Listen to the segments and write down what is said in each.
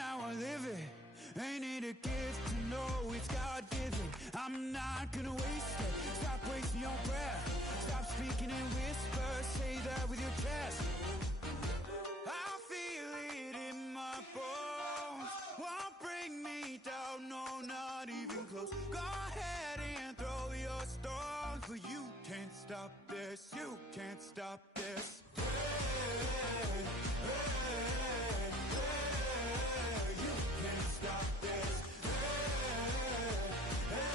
now I live it. Ain't it a gift to know it's God-given? I'm not gonna waste it. Stop wasting your breath. Stop speaking in whispers. Say that with your chest. I feel it in my bones. Won't bring me down, no, not even close. Go ahead and throw your stones, but you can't stop this. You can't stop this. Hey, hey, hey, you can't stop this. Hey, hey,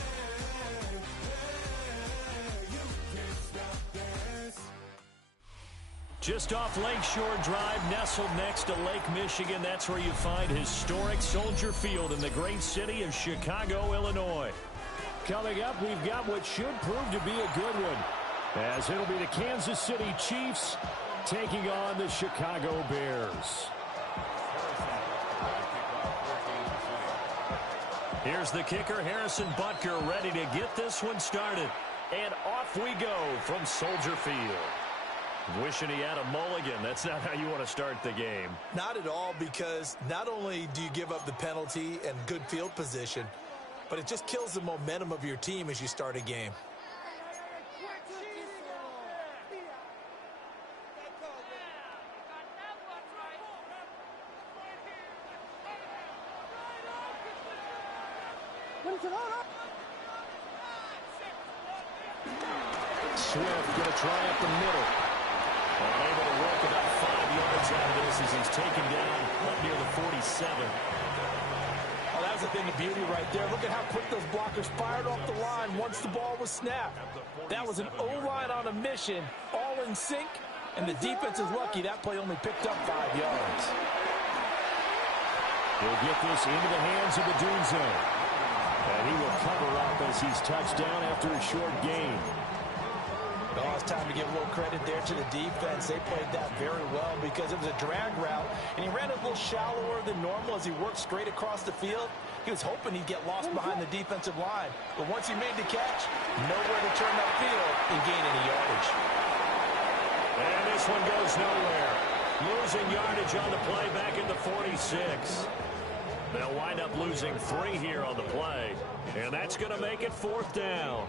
hey, you can't stop this. Just off Lakeshore Drive, nestled next to Lake Michigan, that's where you find historic Soldier Field in the great city of Chicago, Illinois. Coming up, we've got what should prove to be a good one, as it'll be the Kansas City Chiefs taking on the Chicago Bears. Here's the kicker, Harrison Butker, ready to get this one started. And off we go from Soldier Field. Wishing he had a mulligan. That's not how you want to start the game. Not at all, because not only do you give up the penalty and good field position, but it just kills the momentum of your team as you start a game. Swift going to try up the middle. Unable to work about 5 yards out of this as he's taken down up near the 47. Oh, that was a thing of beauty right there. Look at how quick those blockers fired off the line once the ball was snapped. That was an O-line on a mission, all in sync, and the defense is lucky that play only picked up 5 yards. He'll get this into the hands of the Dune Zone. And he will cover up as he's touched down after a short gain. Oh, it's time to give a little credit there to the defense. They played that very well because it was a drag route, and he ran a little shallower than normal as he worked straight across the field. He was hoping he'd get lost behind the defensive line, but once he made the catch, nowhere to turn upfield and gain any yardage. And this one goes nowhere. Losing yardage on the play back in the 46. They'll wind up losing 3 here on the play, and that's going to make it 4th down.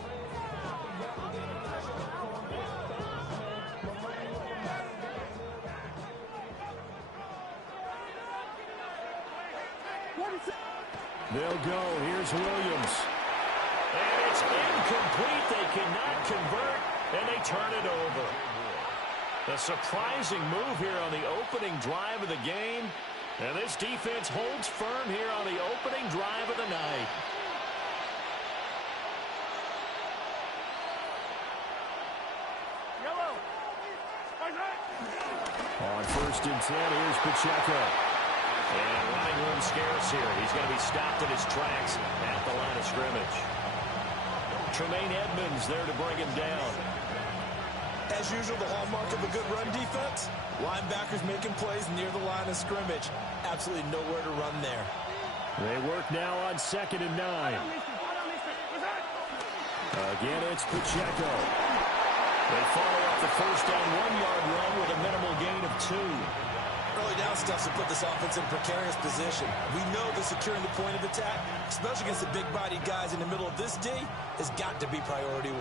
They'll go. Here's Williams. And it's incomplete. They cannot convert, and they turn it over. A surprising move here on the opening drive of the game. And this defense holds firm here on the opening drive of the night. On 1st and 10, here's Pacheco. And running room scarce here. He's going to be stopped in his tracks at the line of scrimmage. Tremaine Edmonds there to bring him down. As usual, the hallmark of a good run defense, linebackers making plays near the line of scrimmage. Absolutely nowhere to run there. They work now on 2nd and 9. Again, it's Pacheco. They follow up the first down 1-yard run with a minimal gain of 2. Early down stuff to put this offense in a precarious position. We know that securing the point of attack, especially against the big-bodied guys in the middle of this D, has got to be priority 1.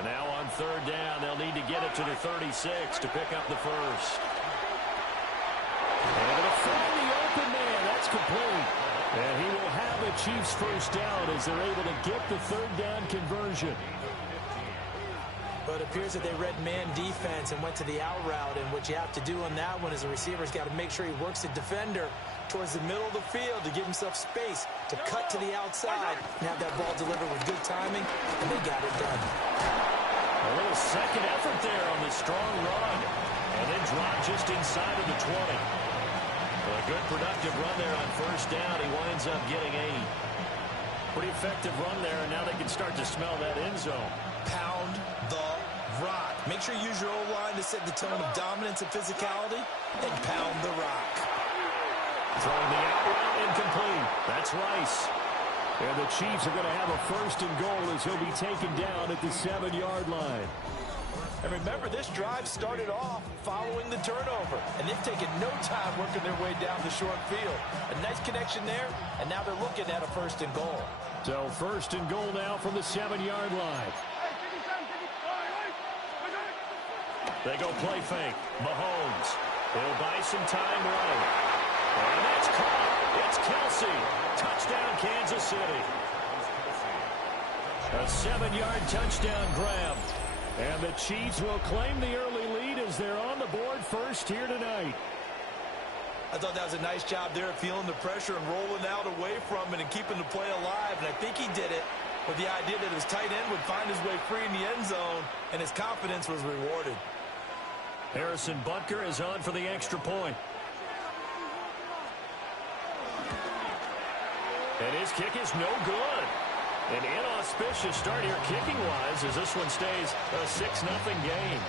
And now on 3rd down, they'll need to get it to the 36 to pick up the first. And to find the open man, that's complete. And he will have the Chiefs first down as they're able to get the 3rd down conversion. But it appears that they read man defense and went to the out route. And what you have to do on that one is the receiver's got to make sure he works the defender towards the middle of the field to give himself space to cut to the outside and have that ball delivered with good timing, and they got it done. A little second effort there on the strong run, and then drop just inside of the 20. A good productive run there on 1st down. He winds up getting 8. Pretty effective run there, and now they can start to smell that end zone. Pound the rock. Make sure you use your O-line to set the tone of dominance and physicality, and pound the rock. Throwing the out route incomplete. That's Rice. And the Chiefs are going to have a 1st and goal as he'll be taken down at the 7-yard line. And remember, this drive started off following the turnover, and they've taken no time working their way down the short field. A nice connection there, and now they're looking at a 1st and goal. So 1st and goal now from the 7-yard line. They go play fake. Mahomes. He'll buy some time right. And that's caught. It's Kelsey. Touchdown, Kansas City. A 7-yard touchdown grab. And the Chiefs will claim the early lead as they're on the board first here tonight. I thought that was a nice job there of feeling the pressure and rolling out away from it and keeping the play alive. And I think he did it with the idea that his tight end would find his way free in the end zone, and his confidence was rewarded. Harrison Butker is on for the extra point. And his kick is no good. An inauspicious start here kicking-wise as this one stays a 6-0 game.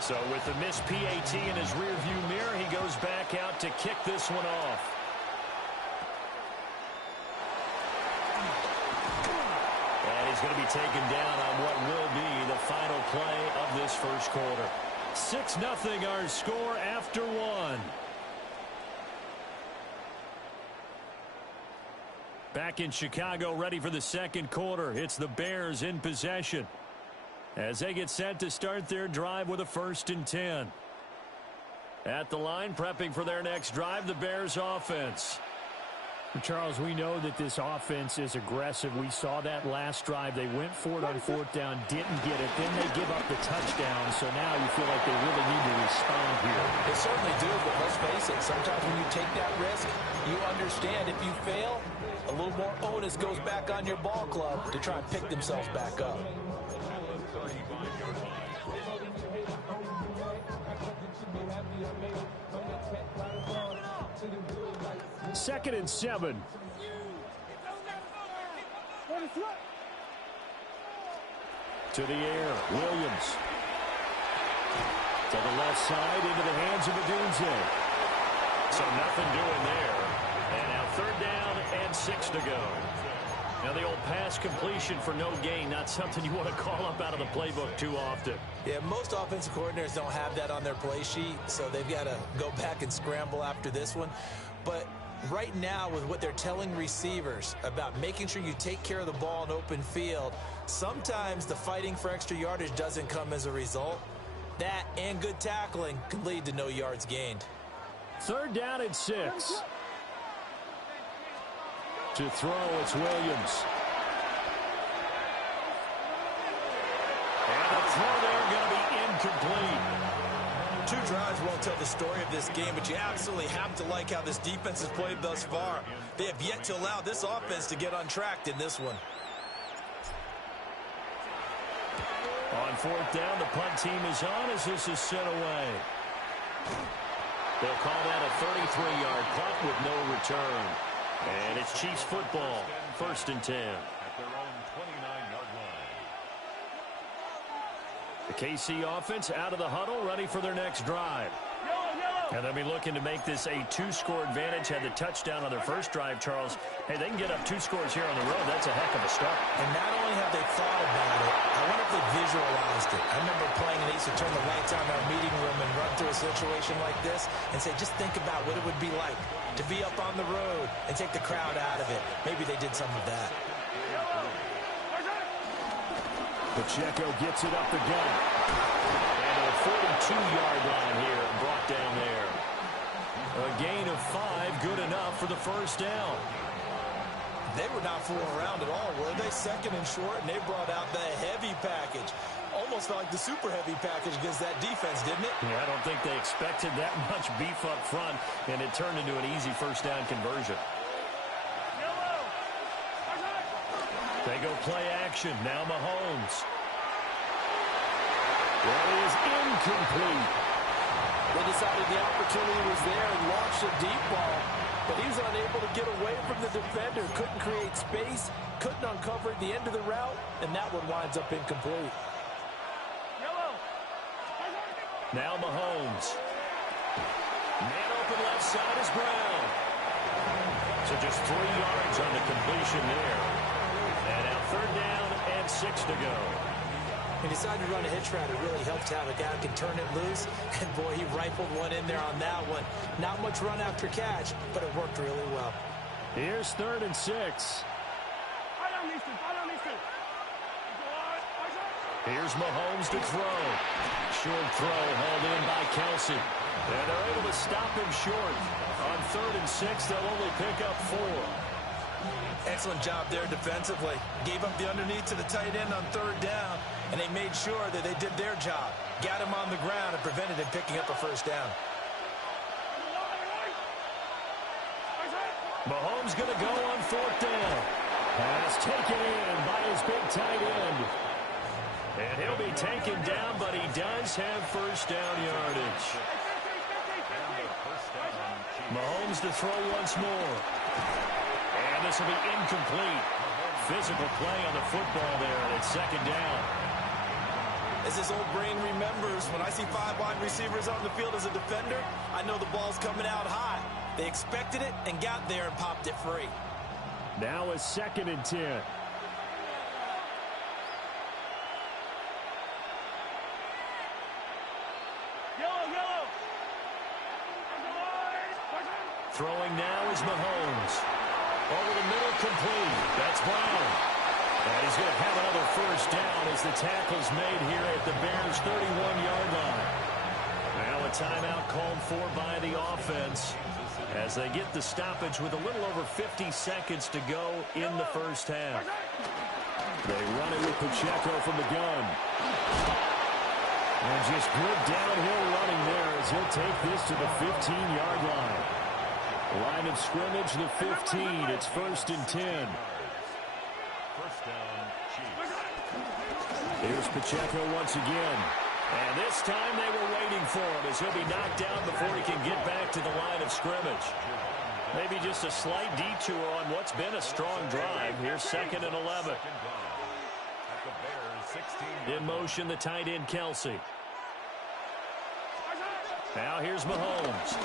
So with the missed PAT in his rearview mirror, he goes back out to kick this one off. And he's going to be taken down on what will be the final play of this first quarter. 6-0 our score after one. Back in Chicago, ready for the second quarter. It's the Bears in possession as they get set to start their drive with a 1st and 10. At the line, prepping for their next drive, the Bears offense. Charles, we know that this offense is aggressive. We saw that last drive. They went for it on 4th down, didn't get it. Then they give up the touchdown. So now you feel like they really need to respond here. They certainly do, but let's face it. Sometimes when you take that risk, you understand if you fail, a little more onus goes back on your ball club to try and pick themselves back up. Second and 7. To the air, Williams. To the left side, into the hands of Odunze. So nothing doing there. And now 3rd down and 6 to go. Now the old pass completion for no gain, not something you want to call up out of the playbook too often. Yeah, most offensive coordinators don't have that on their play sheet, so they've got to go back and scramble after this one. But right now, with what they're telling receivers about making sure you take care of the ball in open field, sometimes the fighting for extra yardage doesn't come as a result. That and good tackling can lead to no yards gained. 3rd down and 6. To throw, it's Williams. And the throw there going to be incomplete. 2 drives won't tell the story of this game, but you absolutely have to like how this defense has played thus far. They have yet to allow this offense to get untracked in this one. On 4th down, the punt team is on as this is sent away. They'll call that a 33-yard punt with no return. And it's Chiefs football, 1st and 10. At their own 29-yard line. The KC offense out of the huddle, ready for their next drive. And they'll be looking to make this a 2-score advantage. Had the touchdown on their first drive, Charles. Hey, they can get up 2 scores here on the road. That's a heck of a start. And not only have they thought about it, I wonder if they visualized it. I remember playing and they used to turn the lights on in our meeting room and run through a situation like this and say, just think about what it would be like to be up on the road and take the crowd out of it. Maybe they did some of that. Pacheco gets it up the gut. And a 42-yard line here brought down there. A gain of 5, good enough for the 1st down. They were not fooling around at all, were they? 2nd and short, and they brought out the heavy package. Almost like the super heavy package against that defense, didn't it? Yeah, I don't think they expected that much beef up front, and it turned into an easy 1st down conversion. They go play action. Now Mahomes. That is incomplete. They decided the opportunity was there and launched a deep ball, but he was unable to get away from the defender. Couldn't create space, couldn't uncover the end of the route, and that one winds up incomplete. Now Mahomes. Man open left side is Brown. So just 3 yards on the completion there. And now 3rd down and 6 to go. He decided to run a hitch route. It really helped to have a guy who can turn it loose. And, boy, he rifled one in there on that one. Not much run after catch, but it worked really well. Here's 3rd and 6. Here's Mahomes to throw. Short throw hauled in by Kelsey. And they're able to stop him short. On 3rd and 6, they'll only pick up 4. Excellent job there defensively. Gave up the underneath to the tight end on 3rd down, and they made sure that they did their job. Got him on the ground and prevented him picking up a 1st down. Mahomes going to go on 4th down. Pass taken in by his big tight end. And he'll be taken down, but he does have 1st down yardage. Mahomes to throw once more. And this will be incomplete. Physical play on the football there, and it's 2nd down. As his old brain remembers, when I see 5 wide receivers on the field as a defender, I know the ball's coming out hot. They expected it and got there and popped it free. Now a 2nd and 10. Throwing now is Mahomes. Over the middle, complete. That's Brown. And he's going to have another 1st down as the tackle's made here at the Bears' 31-yard line. Now a timeout called for by the offense as they get the stoppage with a little over 50 seconds to go in the 1st half. They run it with Pacheco from the gun. And just good downhill running there as he'll take this to the 15-yard line. Line of scrimmage, the 15. It's 1st and 10. 1st down, Chiefs. Here's Pacheco once again. And this time they were waiting for him as he'll be knocked down before he can get back to the line of scrimmage. Maybe just a slight detour on what's been a strong drive. Here's 2nd and 11. At the Bears' 16. In motion, the tight end, Kelsey. Now here's Mahomes.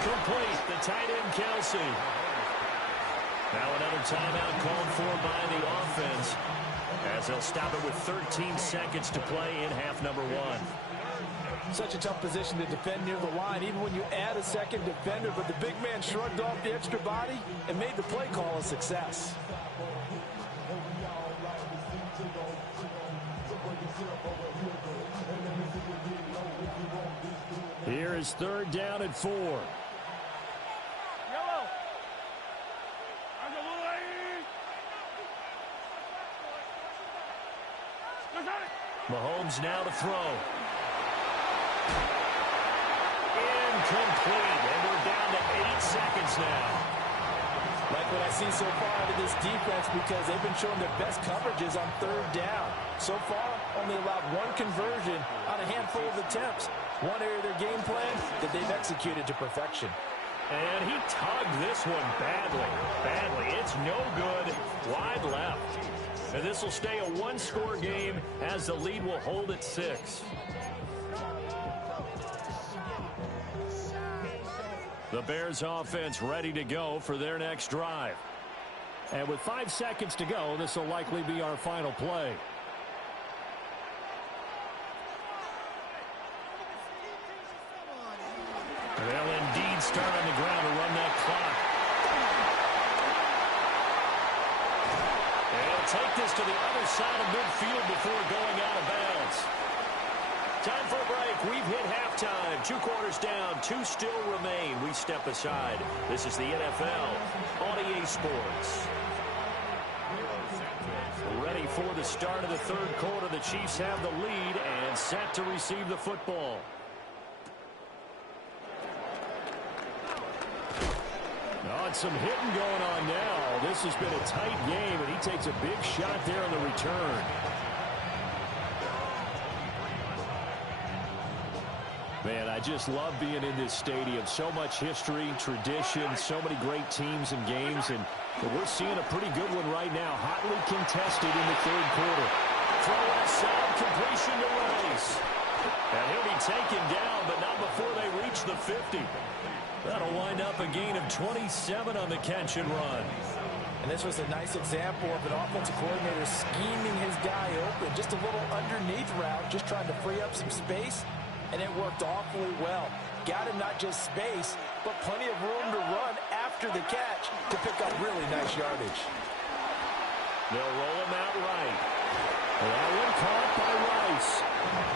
Complete, the tight end, Kelsey. Now another timeout called for by the offense as they'll stop it with 13 seconds to play in half number 1. Such a tough position to defend near the line, even when you add a 2nd defender, but the big man shrugged off the extra body and made the play call a success. Here is 3rd down and 4. Mahomes now to throw. Incomplete, and we're down to 8 seconds now. Like what I see so far out of this defense, because they've been showing their best coverages on 3rd down. So far, only allowed 1 conversion on a handful of attempts. One area of their game plan that they've executed to perfection. And he tugged this one badly. It's no good. Wide left. And this will stay a 1-score game as the lead will hold at 6. The Bears offense ready to go for their next drive. And with 5 seconds to go, this will likely be our final play. They'll indeed start on the ground to run that clock. They'll take this to the other side of midfield before going out of bounds. Time for a break. We've hit halftime. 2 quarters down. 2 still remain. We step aside. This is the NFL on EA Sports. Ready for the start of the 3rd quarter. The Chiefs have the lead and set to receive the football. Oh, and some hitting going on now. This has been a tight game, and he takes a big shot there on the return. Man, I just love being in this stadium. So much history, tradition, so many great teams and games, and we're seeing a pretty good one right now. Hotly contested in the 3rd quarter. Throw outside, completion to Rice. And he'll be taken down, but not before they reach the 50. That'll wind up a gain of 27 on the catch and run. And this was a nice example of an offensive coordinator scheming his guy open. Just a little underneath route, just trying to free up some space, and it worked awfully well. Got him not just space, but plenty of room to run after the catch to pick up really nice yardage. They'll roll him out right. That one caught by Rice.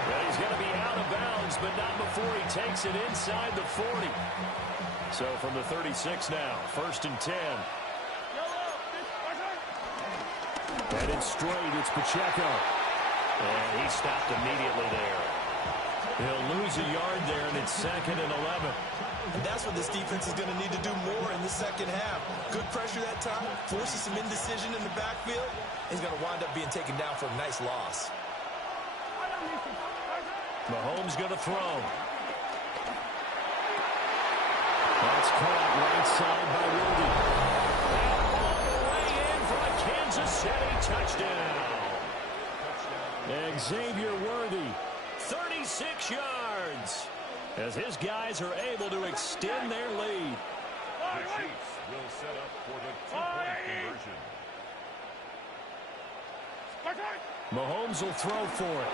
Well, he's going to be out of bounds, but not before he takes it inside the 40. So from the 36 now, 1st and 10. Headed straight, it's Pacheco. And he stopped immediately there. He'll lose a yard there, and it's 2nd and 11. And that's what this defense is going to need to do more in the second half. Good pressure that time, forces some indecision in the backfield. He's going to wind up being taken down for a nice loss. Mahomes going to throw. That's caught right side by Worthy. And all the way in for a Kansas City touchdown. Xavier Worthy, 36 yards, as his guys are able to extend their lead. The Chiefs will set up for the two-point conversion. Mahomes will throw for it.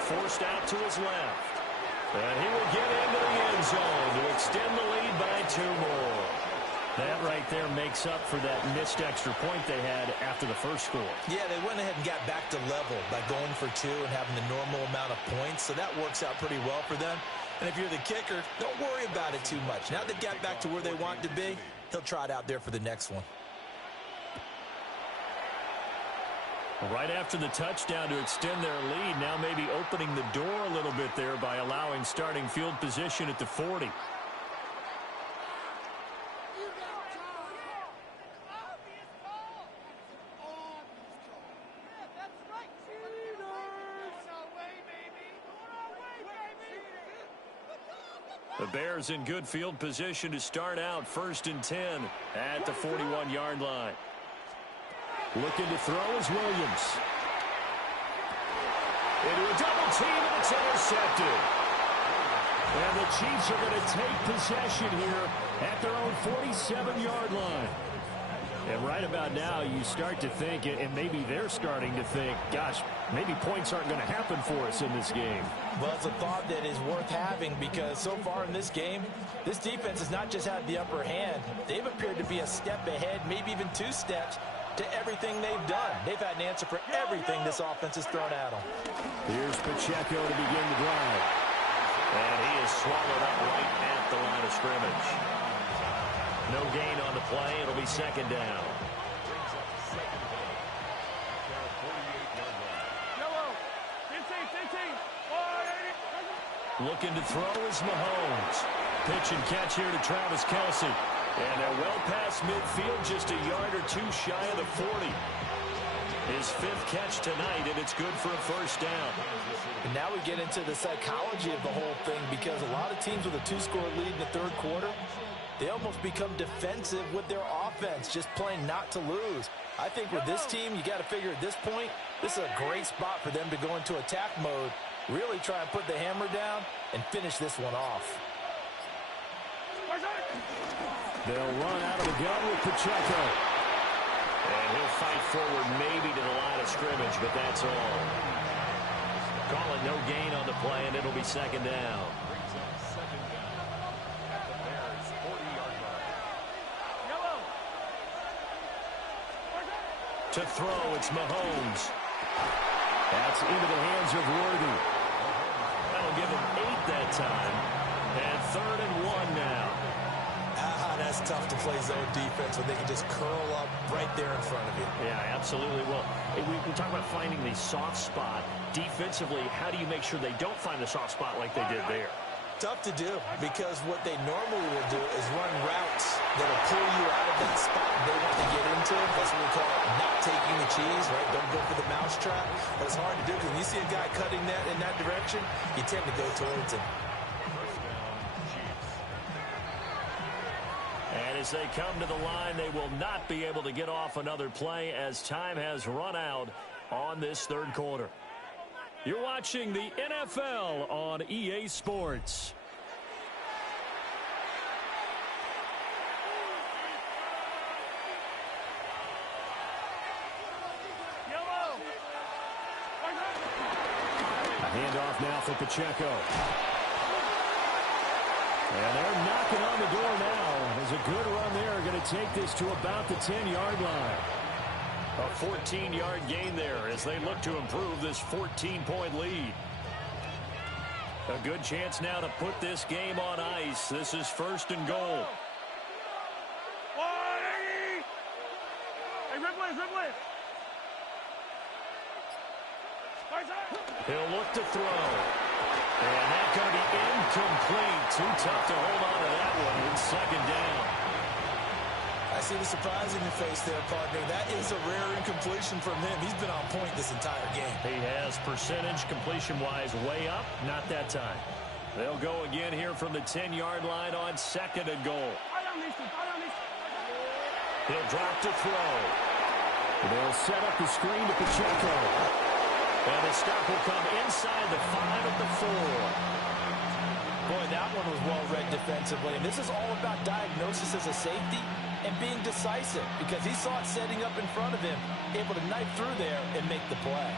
Forced out to his left. And he will get into the end zone to extend the lead by 2 more. That right there makes up for that missed extra point they had after the first score. Yeah, they went ahead and got back to level by going for 2 and having the normal amount of points, so that works out pretty well for them. And if you're the kicker, don't worry about it too much. Now they've got back to where they want to be, he'll try it out there for the next one. Right after the touchdown to extend their lead, now maybe opening the door a little bit there by allowing starting field position at the 40. The Bears in good field position to start out 1st and 10 at the 41-yard line. Looking to throw is Williams. Into a double team, and it's intercepted. And the Chiefs are going to take possession here at their own 47-yard line. And right about now, you start to think, and maybe they're starting to think, gosh, maybe points aren't going to happen for us in this game. Well, it's a thought that is worth having because so far in this game, this defense has not just had the upper hand. They've appeared to be a step ahead, maybe even 2 steps, to everything they've done. They've had an answer for everything this offense has thrown at them. Here's Pacheco to begin the drive. And he is swallowed up right at the line of scrimmage. No gain on the play. It'll be 2nd down. Looking to throw is Mahomes. Pitch and catch here to Travis Kelce. And they're well past midfield, just a yard or 2 shy of the 40. His 5th catch tonight, and it's good for a 1st down. And now we get into the psychology of the whole thing because a lot of teams with a 2-score lead in the 3rd quarter, they almost become defensive with their offense, just playing not to lose. I think with this team, you got to figure at this point, this is a great spot for them to go into attack mode, really try and put the hammer down and finish this one off. They'll run out of the gun with Pacheco. And he'll fight forward maybe to the line of scrimmage, but that's all. Call it no gain on the play, and it'll be 2nd down. To throw, it's Mahomes. That's into the hands of Worthy. That'll give him 8 that time. And 3rd and 1 now. That's tough to play zone defense when they can just curl up right there in front of you. Yeah, absolutely. Well, we talk about finding the soft spot. Defensively, how do you make sure they don't find the soft spot like they did there? Tough to do because what they normally will do is run routes that will pull you out of that spot they want to get into. That's what we call not taking the cheese, right? Don't go for the mousetrap. But it's hard to do because when you see a guy cutting that in that direction, you tend to go towards him. And as they come to the line, they will not be able to get off another play as time has run out on this 3rd quarter. You're watching the NFL on EA Sports. A handoff now for Pacheco. And they're knocking on the door now. There's a good run there. Going to take this to about the 10-yard line. A 14-yard gain there as they look to improve this 14-point lead. A good chance now to put this game on ice. This is 1st and goal. He'll look to throw. And that's going to be incomplete. Too tough to hold on to that one. It's 2nd down. I see the surprise in your face there, partner. That is a rare incompletion from him. He's been on point this entire game. He has percentage completion-wise way up. Not that time. They'll go again here from the 10-yard line on 2nd and goal. He'll drop to throw. They'll set up the screen to Pacheco. And the stop will come inside the 5 at the 4. Boy, that one was well-read defensively. And this is all about diagnosis as a safety and being decisive because he saw it setting up in front of him, able to knife through there and make the play.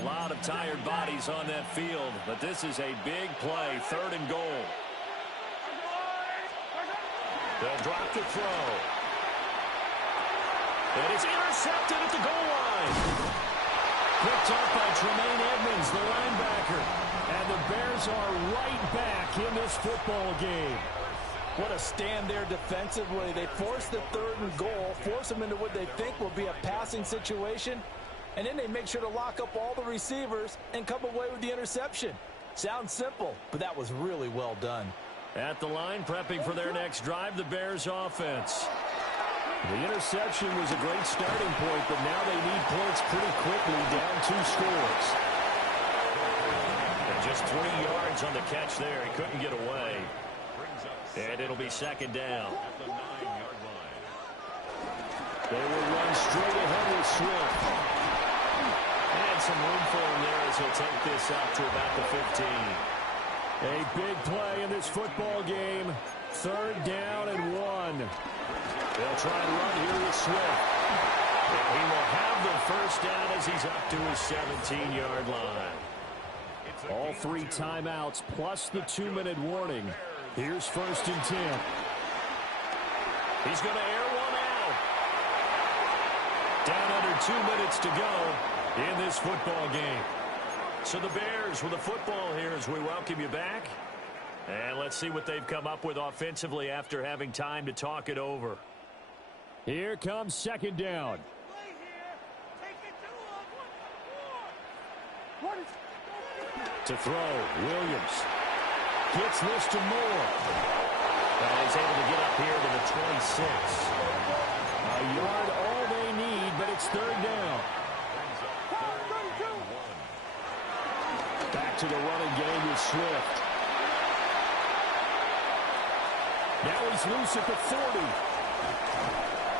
A lot of tired bodies on that field, but this is a big play, 3rd and goal. They'll drop to throw. And it's intercepted at the goal line. Picked up by Tremaine Edmonds, the linebacker. And the Bears are right back in this football game. What a stand there defensively. They force the 3rd and goal, force them into what they think will be a passing situation, and then they make sure to lock up all the receivers and come away with the interception. Sounds simple, but that was really well done. At the line, prepping for their next drive, the Bears offense. The interception was a great starting point, but now they need points pretty quickly, down 2 scores. And just 3 yards on the catch there. He couldn't get away. And it'll be 2nd down. They will run straight ahead with Swift. And some room for him there as he'll take this up to about the 15. A big play in this football game. 3rd down and 1. They'll try and run here with Swift. And he will have the 1st down as he's up to his 17-yard line. All 3 timeouts plus the 2-minute warning. Here's 1st and 10. He's going to air one out. Down under 2 minutes to go in this football game. So the Bears with the football here as we welcome you back. And let's see what they've come up with offensively after having time to talk it over. Here comes 2nd down. To throw, Williams. Gets this to Moore. And he's able to get up here to the 26. A yard all they need, but it's 3rd down. Back to the running game with Swift. Now he's loose at the 40.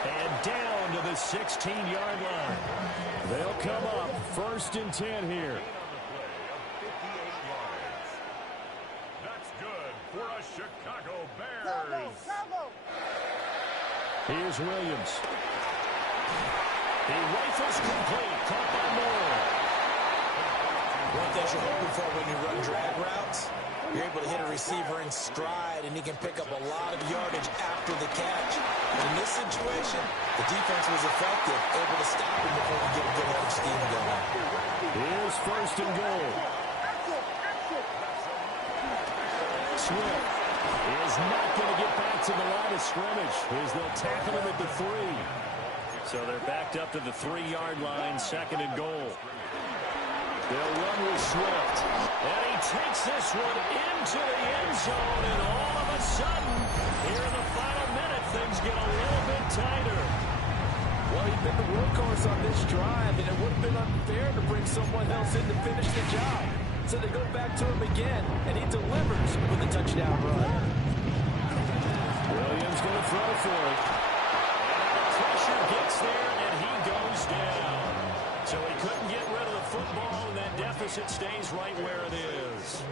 And down to the 16-yard line. They'll come up 1st and 10 here. That's good for a Chicago Bears. Here's Williams. He rifles complete. Caught by Moore. One thing you're hoping for when you run drag routes, you're able to hit a receiver in stride, and he can pick up a lot of yardage after the catch. But in this situation, the defense was effective, able to stop him before he get a good head of steam going. Here's 1st and goal. Swift is not going to get back to the line of scrimmage as they'll tackle him at the 3. So they're backed up to the 3-yard line, 2nd and goal. They'll run with Swift. And he takes this one into the end zone, and all of a sudden, here in the final minute, things get a little bit tighter. Well, he's been the workhorse on this drive, and it would have been unfair to bring someone else in to finish the job. So they go back to him again, and he delivers with a touchdown run. Williams going to throw for it. And gets there, and he goes down. So he couldn't get rid of the football, and that deficit stays right where it is.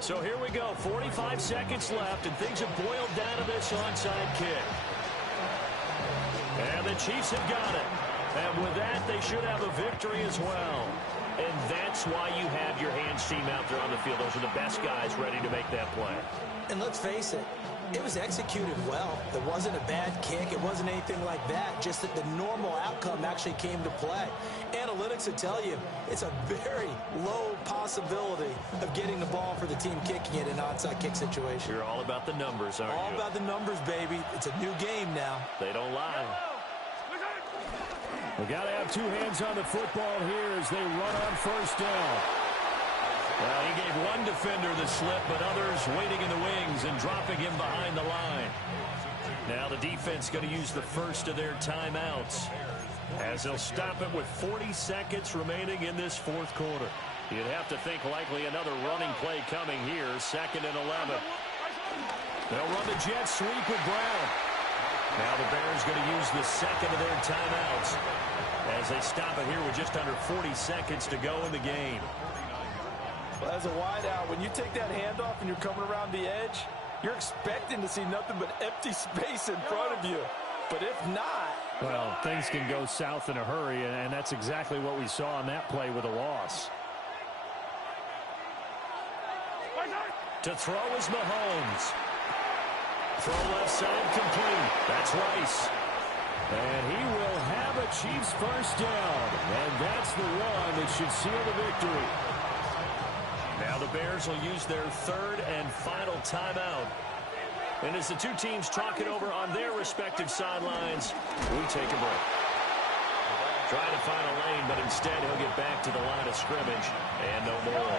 So here we go, 45 seconds left, and things have boiled down to this onside kick. And the Chiefs have got it. And with that, they should have a victory as well. And that's why you have your hands team out there on the field. Those are the best guys ready to make that play. And let's face it, it was executed well. It wasn't a bad kick. It wasn't anything like that. Just that the normal outcome actually came to play. Analytics would tell you it's a very low possibility of getting the ball for the team kicking it in an onside kick situation. You're all about the numbers, aren't you? All about the numbers, baby. It's a new game now. They don't lie. We got to have two hands on the football here as they run on first down. Well, he gave one defender the slip, but others waiting in the wings and dropping him behind the line. Now the defense going to use the first of their timeouts as they'll stop it with 40 seconds remaining in this fourth quarter. You'd have to think likely another running play coming here, 2nd and 11. They'll run the jet sweep with Brown. Now the Bears going to use the second of their timeouts as they stop it here with just under 40 seconds to go in the game. Well, as a wideout, when you take that handoff and you're coming around the edge, you're expecting to see nothing but empty space in front of you. But if not... Well, things can go south in a hurry, and that's exactly what we saw on that play with a loss. To throw is Mahomes. Throw left side complete. That's Rice. And he will have a Chiefs first down. And that's the one that should seal the victory. Now the Bears will use their third and final timeout. And as the two teams talk it over on their respective sidelines, we take a break. Trying to find a lane, but instead he'll get back to the line of scrimmage and no more.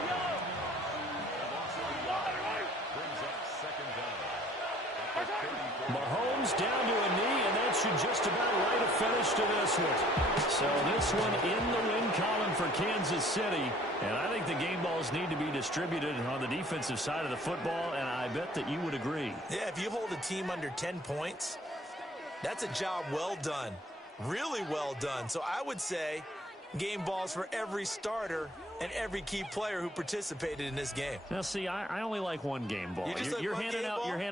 Mahomes down to a knee, and that should just about write a finish to this one. So this one in the win column for Kansas City. And I think the game balls need to be distributed on the defensive side of the football, and I bet that you would agree. Yeah, if you hold a team under 10 points, that's a job well done. Really well done. So I would say game balls for every starter and every key player who participated in this game. Now, see, I only like one game ball. You're handing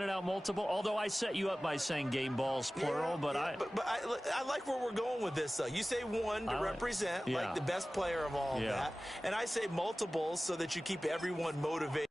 out multiple. Although I set you up by saying game balls plural, but I like where we're going with this. Though you say one to represent like the best player of all of that, and I say multiples so that you keep everyone motivated.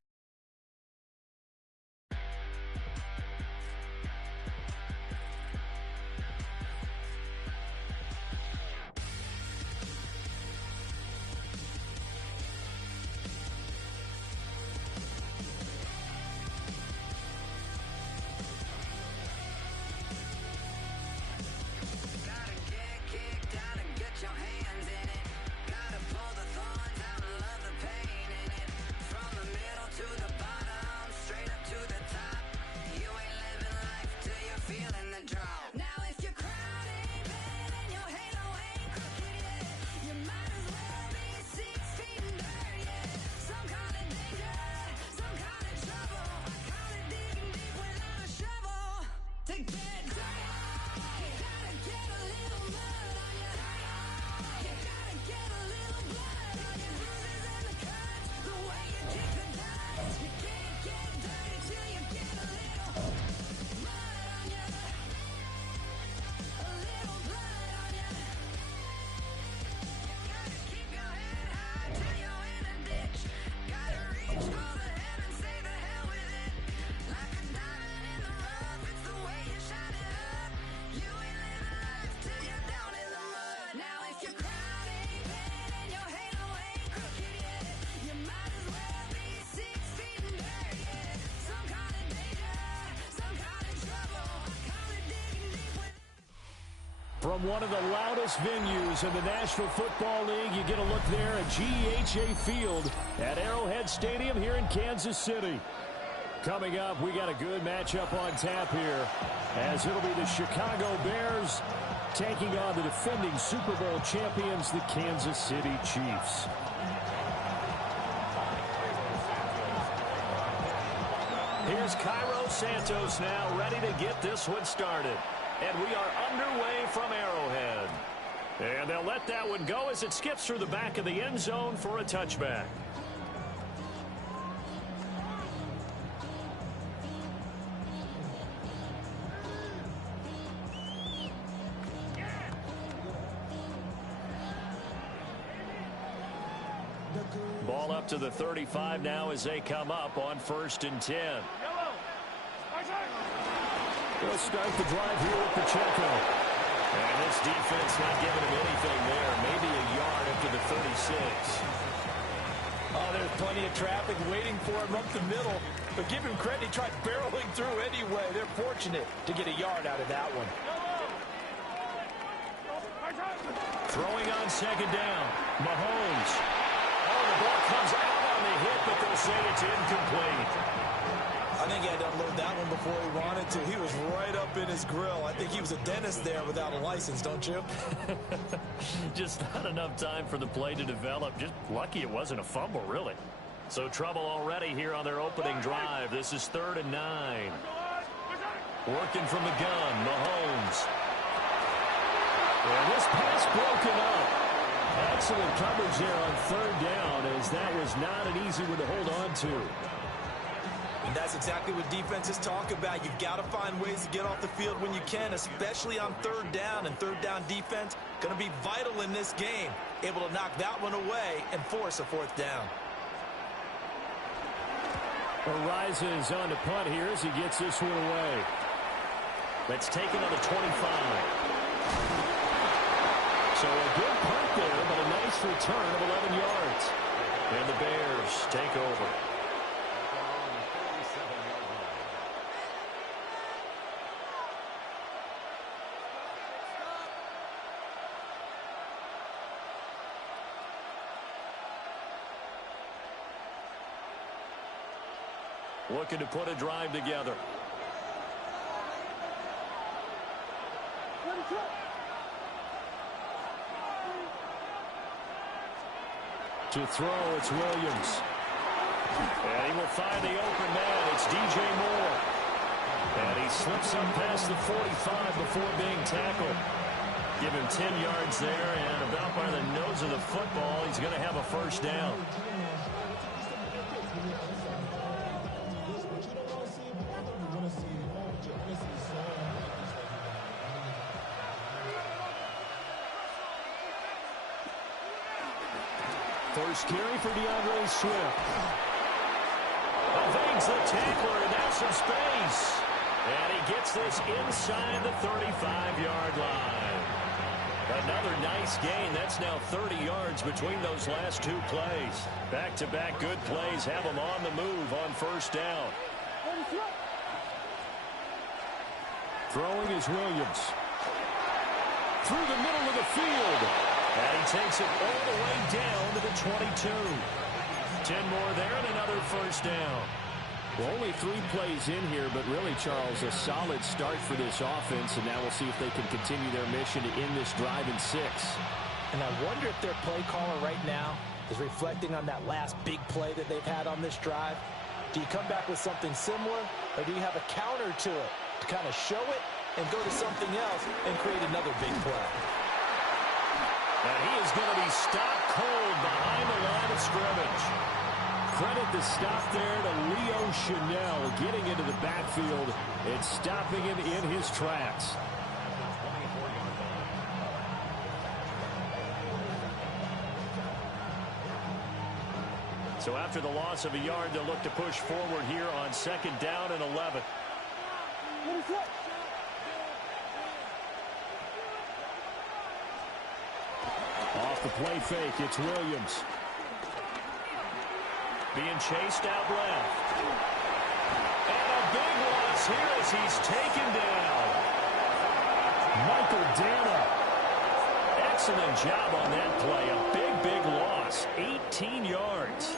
From one of the loudest venues in the National Football League, you get a look there at GEHA Field at Arrowhead Stadium here in Kansas City. Coming up, we got a good matchup on tap here, as it'll be the Chicago Bears taking on the defending Super Bowl champions, the Kansas City Chiefs. Here's Cairo Santos now ready to get this one started. And we are underway from Arrowhead. And they'll let that one go as it skips through the back of the end zone for a touchback. Ball up to the 35 now as they come up on 1st and 10. They'll start the drive here with Pacheco. And this defense not giving him anything there. Maybe a yard after the 36. Oh, there's plenty of traffic waiting for him up the middle. But give him credit, he tried barreling through anyway. They're fortunate to get a yard out of that one. Throwing on 2nd down. Mahomes. Oh, the ball comes out on the hit, but they'll say it's incomplete. I think he had to unload that one before he wanted to. He was right up in his grill. I think he was a dentist there without a license, don't you? Just not enough time for the play to develop. Just lucky it wasn't a fumble, really. So trouble already here on their opening drive. This is 3rd and 9. Working from the gun, Mahomes. And this pass broken up. Excellent coverage there on 3rd down, as that was not an easy one to hold on to. And that's exactly what defenses talk about. You've got to find ways to get off the field when you can, especially on 3rd down. And 3rd down defense going to be vital in this game. Able to knock that one away and force a 4th down. Arises on the punt here as he gets this one away. Let's take it on the 25. So a good punt there, but a nice return of 11 yards. And the Bears take over. Looking to put a drive together. To throw, it's Williams. And he will find the open man. It's DJ Moore. And he slips up past the 45 before being tackled. Give him 10 yards there, and about by the nose of the football, he's going to have a 1st down. First carry for DeAndre Swift. Evades the tackler, and now some space. And he gets this inside the 35-yard line. Another nice gain. That's now 30 yards between those last 2 plays. Back-to-back good plays have him on the move on 1st down. Throwing is Williams. Through the middle of the field. And he takes it all the way down to the 22. 10 more there and another 1st down. Well, only 3 plays in here, but really, Charles, a solid start for this offense, and now we'll see if they can continue their mission to end this drive in 6. And I wonder if their play caller right now is reflecting on that last big play that they've had on this drive. Do you come back with something similar, or do you have a counter to it to kind of show it and go to something else and create another big play? And he is going to be stopped cold behind the line of scrimmage. Credit the stop there to Leo Chanel, getting into the backfield and stopping him in his tracks. So after the loss of a yard, they'll look to push forward here on 2nd down and 11. Off the play fake, it's Williams. Being chased out left. And a big loss here as he's taken down. Michael Dana. Excellent job on that play. A big, big loss. 18 yards.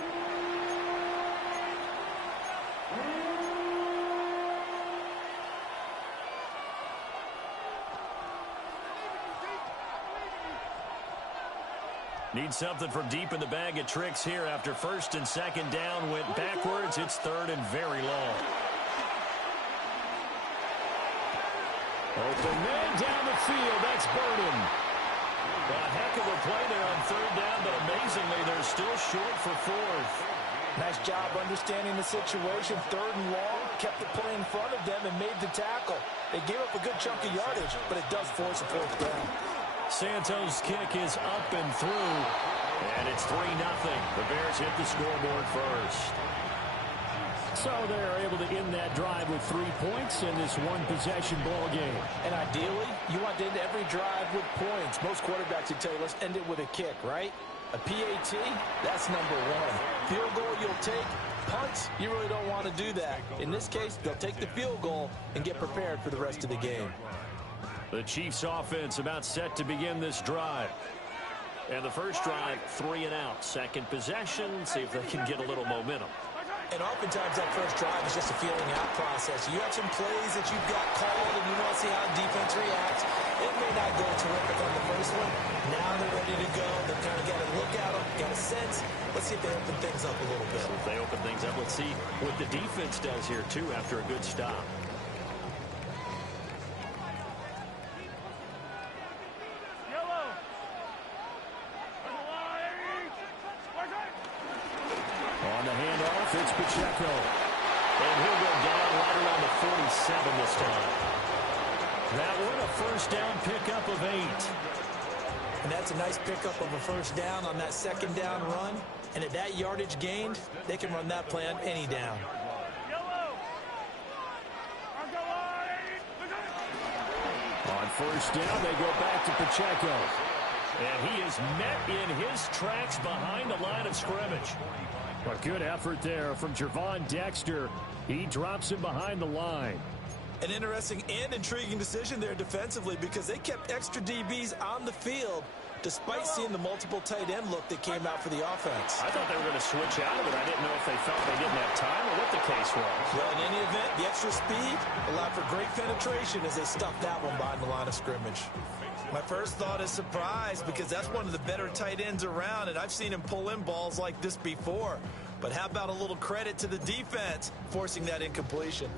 Need something from deep in the bag of tricks here after 1st and 2nd down went backwards. It's 3rd and very long. Open man down the field. That's Burden. A heck of a play there on third down, but amazingly, they're still short for fourth. Nice job understanding the situation. Third and long, kept the play in front of them and made the tackle. They gave up a good chunk of yardage, but it does force a fourth down. Santos' kick is up and through, and it's 3-0. The Bears hit the scoreboard first. So they're able to end that drive with 3 points in this one-possession ball game. And ideally, you want to end every drive with points. Most quarterbacks would tell you, let's end it with a kick, right? A PAT, that's number one. Field goal you'll take. Punts, you really don't want to do that. In this case, they'll take the field goal and get prepared for the rest of the game. The Chiefs offense about set to begin this drive. And the first drive, 3 and out. Second possession, see if they can get a little momentum. And oftentimes that first drive is just a feeling out process. You have some plays that you've got called and you want to see how the defense reacts. It may not go terrific on the first one. Now they're ready to go. They've kind of got to look at them, got a sense. Let's see if they open things up a little bit. So if they open things up, let's see what the defense does here, too, after a good stop. On the handoff, it's Pacheco. And he'll go down right around the 47 this time. That one, a first down pickup of 8. And that's a nice pickup of a first down on that second down run. And at that yardage gained, they can run that play on any down. On first down, they go back to Pacheco. And he is met in his tracks behind the line of scrimmage. A good effort there from Gervon Dexter. He drops him behind the line. An interesting and intriguing decision there defensively because they kept extra DBs on the field despite seeing the multiple tight end look that came out for the offense. I thought they were going to switch out of it. I didn't know if they felt they didn't have time or what the case was. Well, in any event, the extra speed allowed for great penetration as they stuffed that one behind the line of scrimmage. My first thought is surprise because that's one of the better tight ends around, and I've seen him pull in balls like this before. But how about a little credit to the defense forcing that incompletion?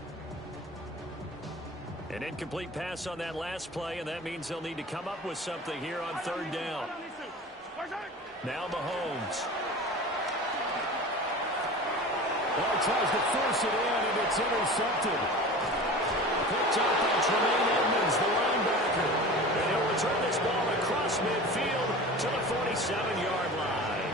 An incomplete pass on that last play, and that means they'll need to come up with something here on third down. Now Mahomes. Well, tries to force it in, and it's intercepted. Picked up by Tremaine Edmonds, the linebacker. And he'll return this ball across midfield to the 47-yard line.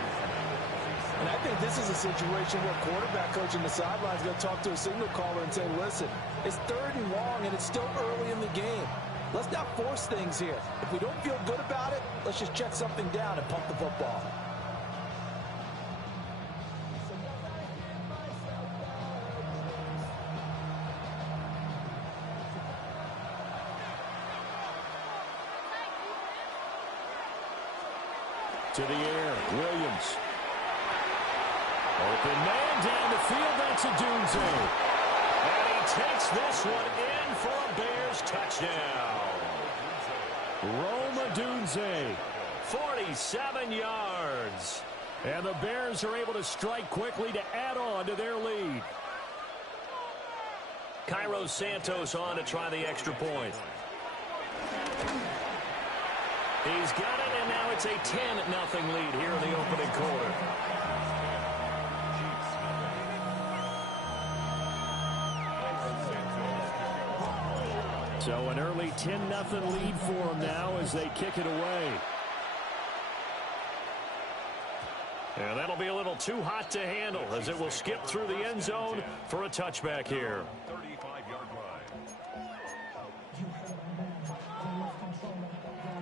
And I think this is a situation where quarterback coach in the sideline is going to talk to a signal caller and say, listen, it's third and long and it's still early in the game. Let's not force things here. If we don't feel good about it, let's just check something down and pump the football. To the air, Williams. Open man down the field, that's a Dunze. And he takes this one in for a Bears touchdown. Rome Odunze. 47 yards. And the Bears are able to strike quickly to add on to their lead. Cairo Santos on to try the extra point. He's got it, and now it's a 10-0 lead here in the opening quarter. So an early 10-0 lead for them now as they kick it away. And that'll be a little too hot to handle as it will skip through the end zone for a touchback here. 35-yard line.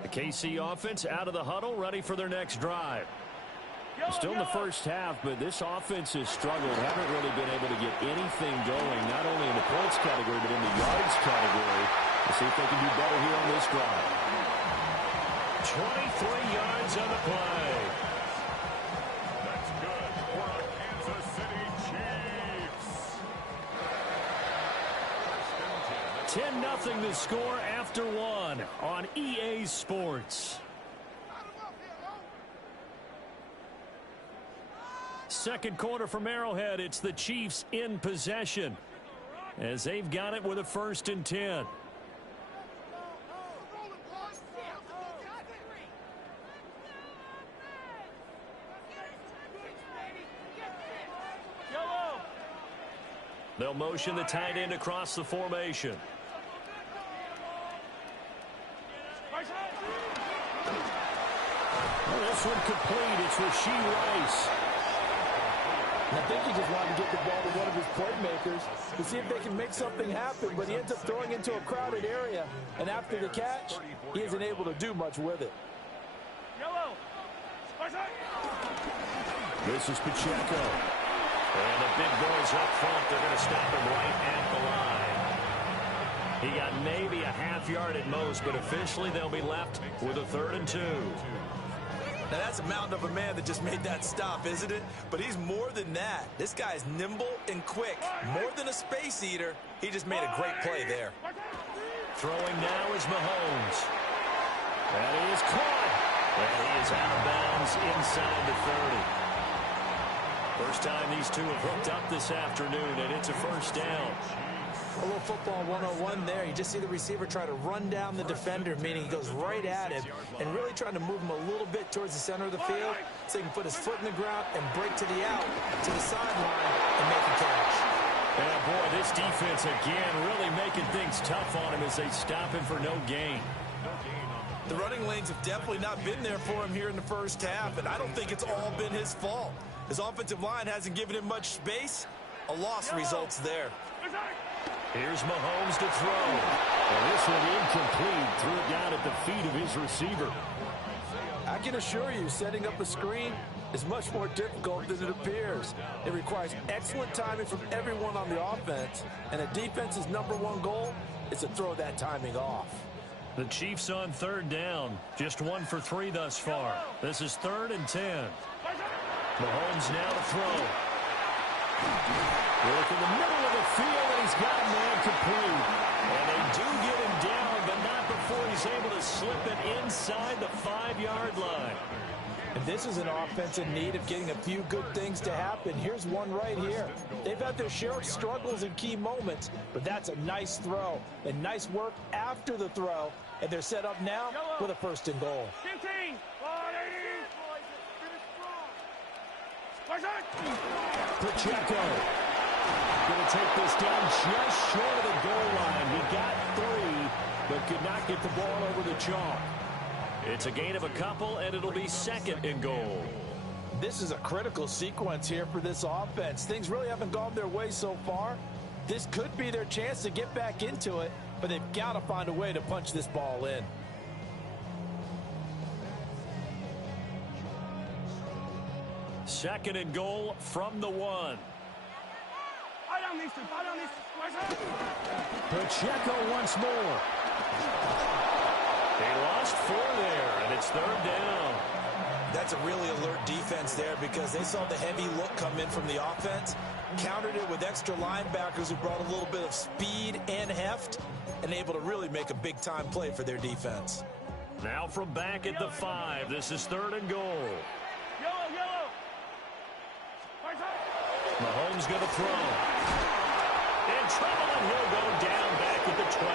The KC offense out of the huddle, ready for their next drive. Still in the first half, but this offense has struggled. Haven't really been able to get anything going, not only in the points category, but in the yards category. Let's see if they can do better here on this drive. 23 yards on the play. That's good for our Kansas City Chiefs. 10-0 the score after one on EA Sports. Second quarter from Arrowhead. It's the Chiefs in possession as they've got it with a 1st and 10. They'll motion the tight end across the formation. Well, this one complete. It's Rashee Rice. I think he just wanted to get the ball to one of his playmakers to see if they can make something happen, but he ends up throwing into a crowded area, and after the catch, he isn't able to do much with it. This is Pacheco. And the big boys up front, they're going to stop him right at the line. He got maybe a half yard at most, but officially they'll be left with a 3rd and 2. Now, that's a mountain of a man that just made that stop, isn't it? But he's more than that. This guy's nimble and quick. More than a space eater, he just made a great play there. Throwing now is Mahomes. That is caught. And he is out of bounds inside the 30. First time these two have hooked up this afternoon, and it's a first down. A little football 101 there. You just see the receiver try to run down the defender, meaning he goes right at him and really trying to move him a little bit towards the center of the field so he can put his foot in the ground and break to the out, to the sideline, and make a catch. Yeah, boy, this defense again really making things tough on him as they stop him for no gain. The running lanes have definitely not been there for him here in the first half, and I don't think it's all been his fault. His offensive line hasn't given him much space. A loss results there. Here's Mahomes to throw. And this one incomplete. Threw it down at the feet of his receiver. I can assure you, setting up a screen is much more difficult than it appears. It requires excellent timing from everyone on the offense, and a defense's #1 goal is to throw that timing off. The Chiefs on 3rd down. Just 1 for 3 thus far. This is 3rd and 10. Mahomes now to throw. Look in the middle of the field, and he's got a man complete. And they do get him down, but not before he's able to slip it inside the 5-yard line. And this is an offense in need of getting a few good things to happen. Here's one right here. They've had their share of struggles in key moments, but that's a nice throw and nice work after the throw. And they're set up now with a 1st and goal. Pacheco going to take this down just short of the goal line. He got 3, but could not get the ball over the chalk. It's a gain of a couple, and it'll be 2nd and goal. This is a critical sequence here for this offense. Things really haven't gone their way so far. This could be their chance to get back into it, but they've got to find a way to punch this ball in. Second and goal from the 1. Pacheco once more. They lost 4 there, and it's 3rd down. That's a really alert defense there because they saw the heavy look come in from the offense, countered it with extra linebackers who brought a little bit of speed and heft, and able to really make a big-time play for their defense. Now from back at the 5, this is 3rd and goal. Mahomes going to throw. In trouble, and he'll go down back at the 12.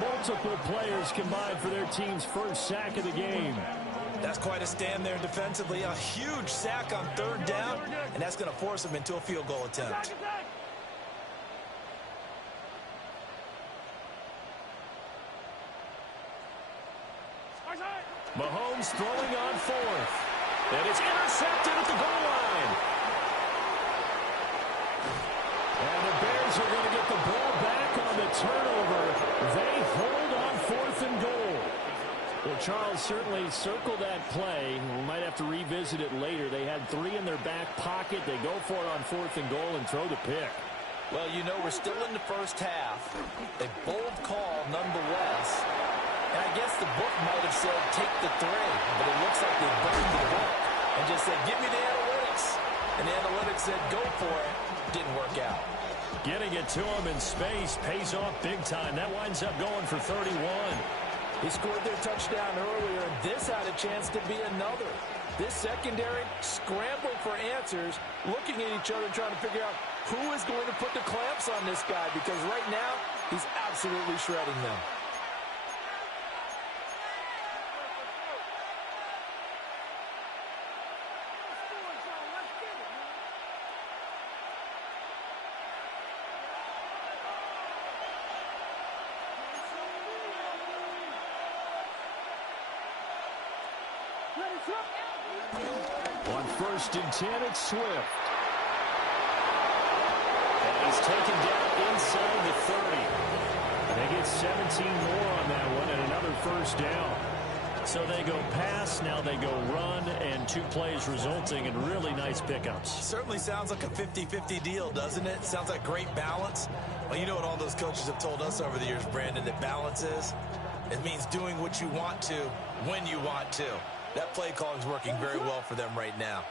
Multiple players combined for their team's first sack of the game. That's quite a stand there defensively. A huge sack on 3rd down, and that's going to force them into a field goal attempt. Mahomes throwing on 4th. And it's intercepted at the goal line. And the Bears are going to get the ball back on the turnover. They hold on 4th and goal. Well, Charles certainly circled that play. We might have to revisit it later. They had 3 in their back pocket. They go for it on 4th and goal and throw the pick. Well, you know, we're still in the first half. A bold call nonetheless. And I guess the book might have said, take the 3, but it looks like they burned the book and just said, give me the analytics. And the analytics said, go for it. Didn't work out. Getting it to him in space pays off big time. That winds up going for 31. He scored their touchdown earlier, and this had a chance to be another. This secondary scrambled for answers, looking at each other, trying to figure out who is going to put the clamps on this guy, because right now, he's absolutely shredding them. On 1st and 10, it's Swift. And he's taken down inside the 30. They get 17 more on that one and another first down. So they go pass, now they go run, and 2 plays resulting in really nice pickups. Certainly sounds like a 50-50 deal, doesn't it? Sounds like great balance. Well, you know what all those coaches have told us over the years, Brandon, that balance is? It means doing what you want to, when you want to. That play calling is working very well for them right now.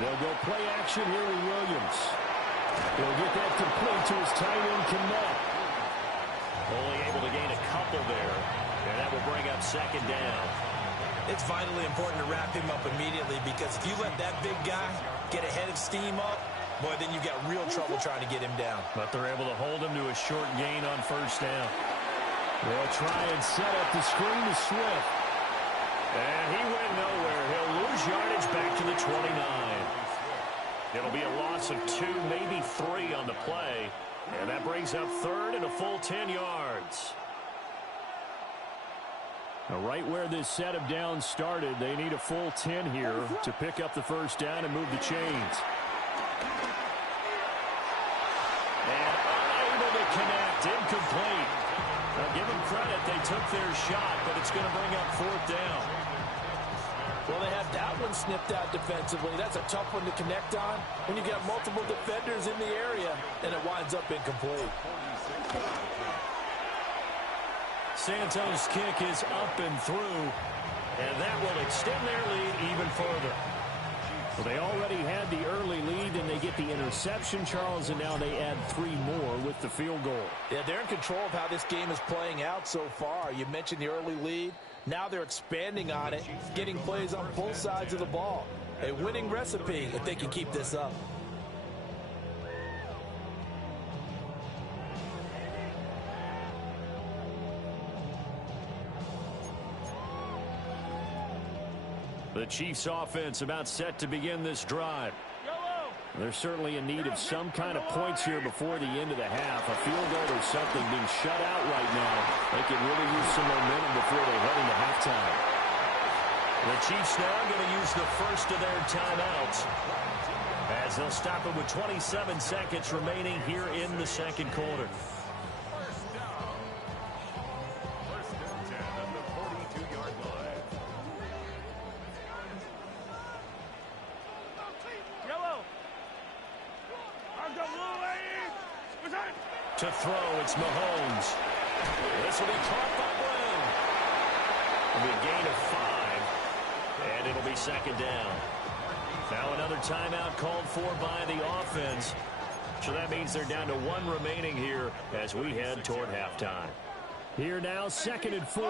They'll go play action here with Williams. He'll get that complete to his tight end, Kmet. Only able to gain a couple there, and that will bring up 2nd down. It's vitally important to wrap him up immediately, because if you let that big guy get ahead of steam up, boy, then you've got real trouble trying to get him down. But they're able to hold him to a short gain on 1st down. They'll try and set up the screen to Swift. And he went nowhere. He'll lose yardage back to the 29. It'll be a loss of 2, maybe 3 on the play. And that brings up 3rd and a full 10 yards. Now, right where this set of downs started, they need a full 10 here to pick up the first down and move the chains. And unable to connect, incomplete. Now, give them credit, they took their shot, but it's going to bring up 4th down. Well, they had that one snipped out defensively. That's a tough one to connect on when you got multiple defenders in the area, and it winds up incomplete. Santos' kick is up and through, and that will extend their lead even further. Well, they already had the early lead, and they get the interception, Charles, and now they add 3 more with the field goal. Yeah, they're in control of how this game is playing out so far. You mentioned the early lead. Now they're expanding on it, getting plays on both sides of the ball. A winning recipe if they can keep this up. The Chiefs offense about set to begin this drive. They're certainly in need of some kind of points here before the end of the half. A field goal or something being shut out right now. They could really use some momentum before they head into halftime. The Chiefs now going to use the first of their timeouts, as they'll stop it with 27 seconds remaining here in the 2nd quarter. To throw, it's Mahomes. This will be caught by Brown. It'll be a gain of 5, and it'll be 2nd down. Now another timeout called for by the offense. So that means they're down to 1 remaining here as we head toward halftime. Here now, 2nd and 4.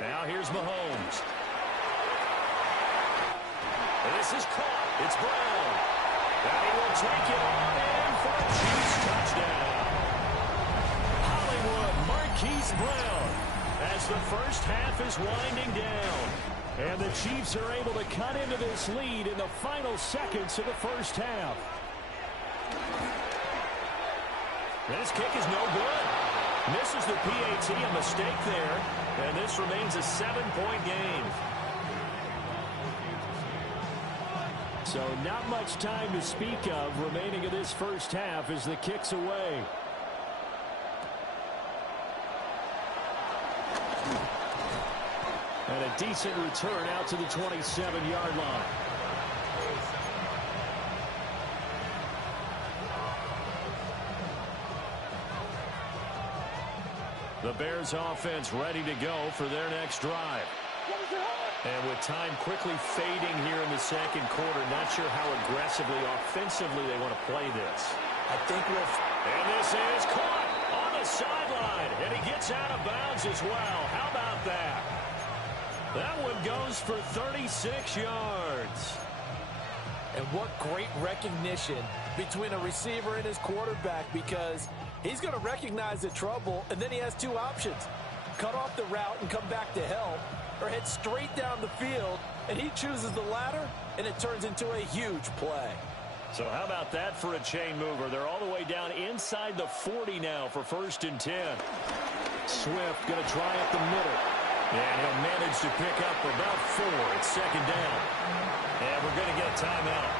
Now here's Mahomes. This is caught. It's Brown. And he will take it on in for a Chiefs touchdown. Hollywood Marquise Brown as the first half is winding down. And the Chiefs are able to cut into this lead in the final seconds of the first half. This kick is no good. Misses the PAT, a mistake there. And this remains a 7-point game. So not much time to speak of remaining in this first half as the kick's away. And a decent return out to the 27-yard line. The Bears offense ready to go for their next drive. And with time quickly fading here in the 2nd quarter, not sure how aggressively, offensively they want to play this. I think and this is caught on the sideline, and he gets out of bounds as well. How about that? That one goes for 36 yards. And what great recognition between a receiver and his quarterback, because he's going to recognize the trouble, and then he has 2 options. Cut off the route and come back to help, or head straight down the field, and he chooses the latter, and it turns into a huge play. So how about that for a chain mover? They're all the way down inside the 40 now for 1st and 10. Swift going to try up the middle. And he'll manage to pick up about 4. It's second down. And we're going to get a timeout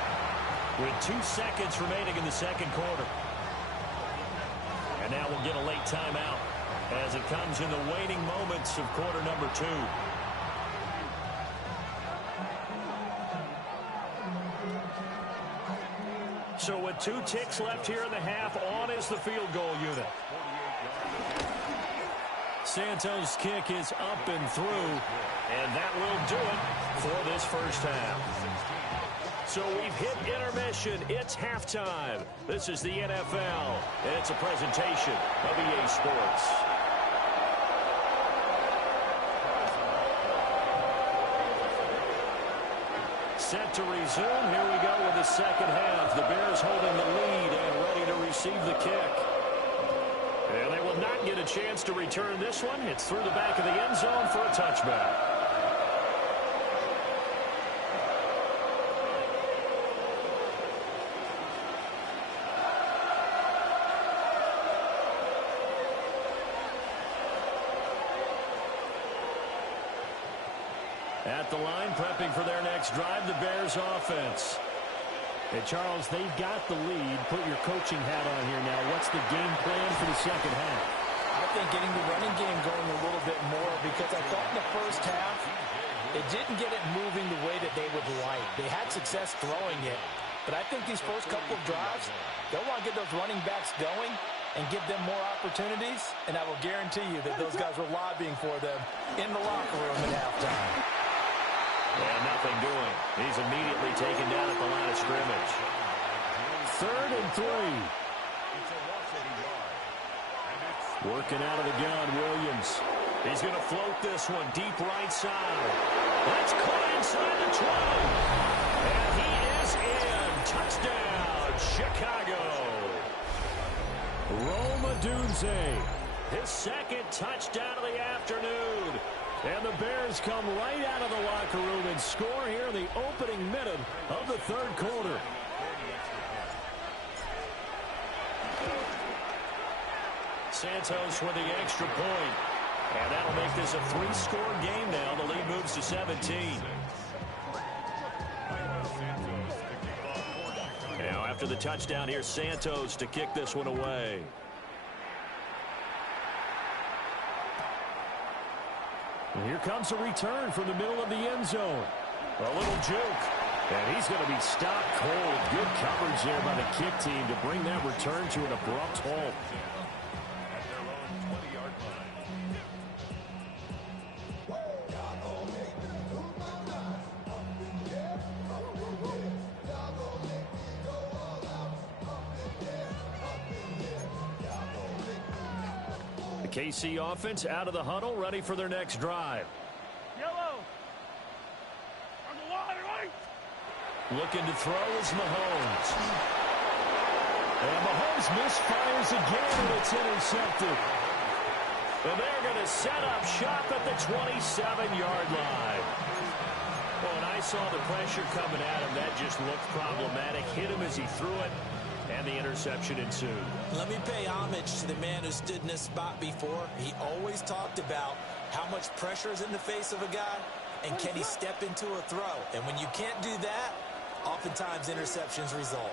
with 2 seconds remaining in the second quarter. And now we'll get a late timeout as it comes in the waning moments of quarter number 2. So with 2 ticks left here in the half, on is the field goal unit. Santos' kick is up and through, and that will do it for this first half. So we've hit intermission. It's halftime. This is the NFL, and it's a presentation of EA Sports. Set to resume. Here we go with the second half. The Bears holding the lead and ready to receive the kick. And they will not get a chance to return this one. It's through the back of the end zone for a touchback. At the line, prepping for their next drive, the Bears offense. Hey, Charles, they've got the lead. Put your coaching hat on here now. What's the game plan for the second half? I think getting the running game going a little bit more, because I thought in the first half it didn't get it moving the way that they would like. They had success throwing it, but I think these first couple of drives, they'll want to get those running backs going and give them more opportunities, and I will guarantee you that those guys were lobbying for them in the locker room at halftime. And nothing doing. He's immediately taken down at the line of scrimmage. 3rd and 3. Working out of the gun, Williams. He's going to float this one deep right side. That's caught inside the 20. And he is in. Touchdown, Chicago. Rome Odunze. His second touchdown of the afternoon. And the Bears come right out of the locker room and score here in the opening minute of the third quarter. Santos with the extra point. And that'll make this a 3-score game now. The lead moves to 17. Now after the touchdown, here's Santos to kick this one away. And here comes a return from the middle of the end zone. A little juke. And he's going to be stopped cold. Good coverage there by the kick team to bring that return to an abrupt halt. The KC offense out of the huddle, ready for their next drive. Yellow. On the line, right? Looking to throw is Mahomes. And Mahomes misfires again, and it's intercepted. And they're going to set up shop at the 27-yard line. Well, when I saw the pressure coming at him, that just looked problematic. Hit him as he threw it, and the interception ensued. Let me pay homage to the man who stood in this spot before. He always talked about how much pressure is in the face of a guy, and can he step into a throw. And when you can't do that, oftentimes interceptions result.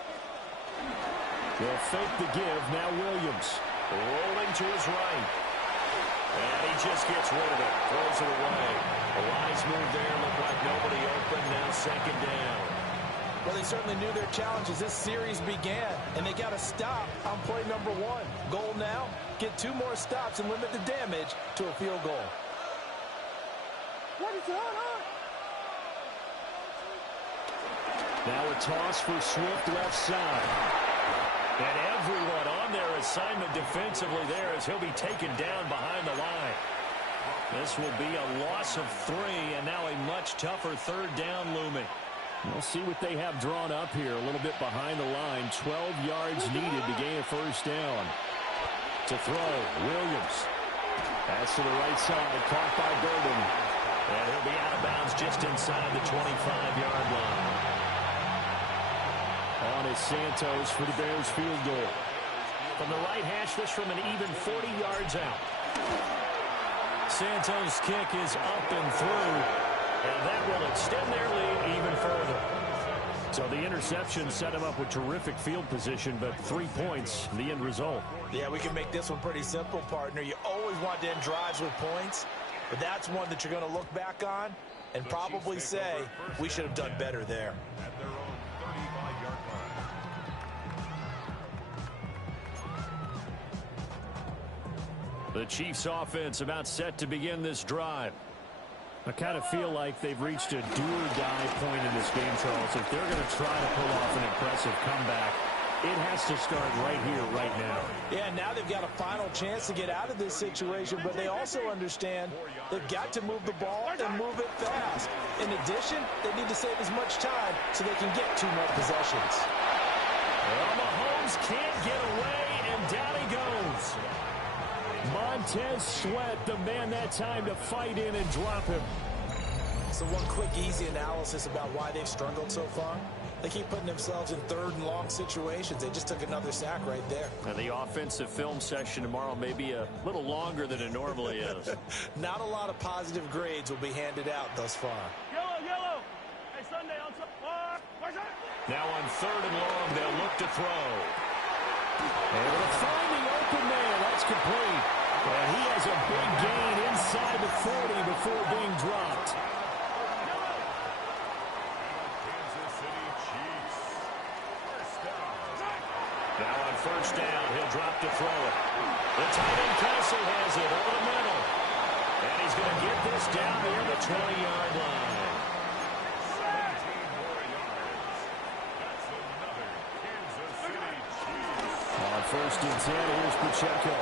They'll fake the give. Now Williams. Rolling to his right. And he just gets rid of it. Throws it away. A wise move there. Looked like nobody open. Now second down. Well, they certainly knew their challenge as this series began, and they got to stop on play number 1. Goal now, get 2 more stops and limit the damage to a field goal. What is going on? Now a toss for Swift left side. And everyone on their assignment defensively there as he'll be taken down behind the line. This will be a loss of 3, and now a much tougher third down looming. We'll see what they have drawn up here. A little bit behind the line. 12 yards needed to gain a first down. To throw, Williams. Pass to the right side, caught by Burden. And he'll be out of bounds just inside the 25-yard line. On is Santos for the Bears field goal. From the right hash, this from an even 40 yards out. Santos' kick is up and through, and that will extend their lead even further. So the interception set him up with terrific field position, but 3 points, the end result. Yeah, we can make this one pretty simple, partner. You always want to end drives with points, but that's one that you're going to look back on and probably say, we should have done better there. At their own 35-yard line. The Chiefs offense about set to begin this drive. I kind of feel like they've reached a do-or-die point in this game, Charles. If they're going to try to pull off an impressive comeback, it has to start right here, right now. Yeah, now they've got a final chance to get out of this situation, but they also understand they've got to move the ball and move it fast. In addition, they need to save as much time so they can get 2 more possessions. Well, Mahomes can't get away, and down he goes. Montez Sweat, the man that time to fight in and drop him. So one quick, easy analysis about why they've struggled so far. They keep putting themselves in 3rd and long situations. They just took another sack right there. And the offensive film session tomorrow may be a little longer than it normally is. Not a lot of positive grades will be handed out thus far. Yellow. Hey, Sunday on Now on 3rd and long, they'll look to throw. Able to find the open man. That's complete. And he has a big gain inside the 40 before being dropped. Kansas City Chiefs. First down. Now on 1st down, he'll drop to throw it. The tight end Kelsey has it over the middle. And he's going to get this down near the 20-yard line. 17 more yards. That's another Kansas City Chiefs. On 1st and 10, here's Pacheco.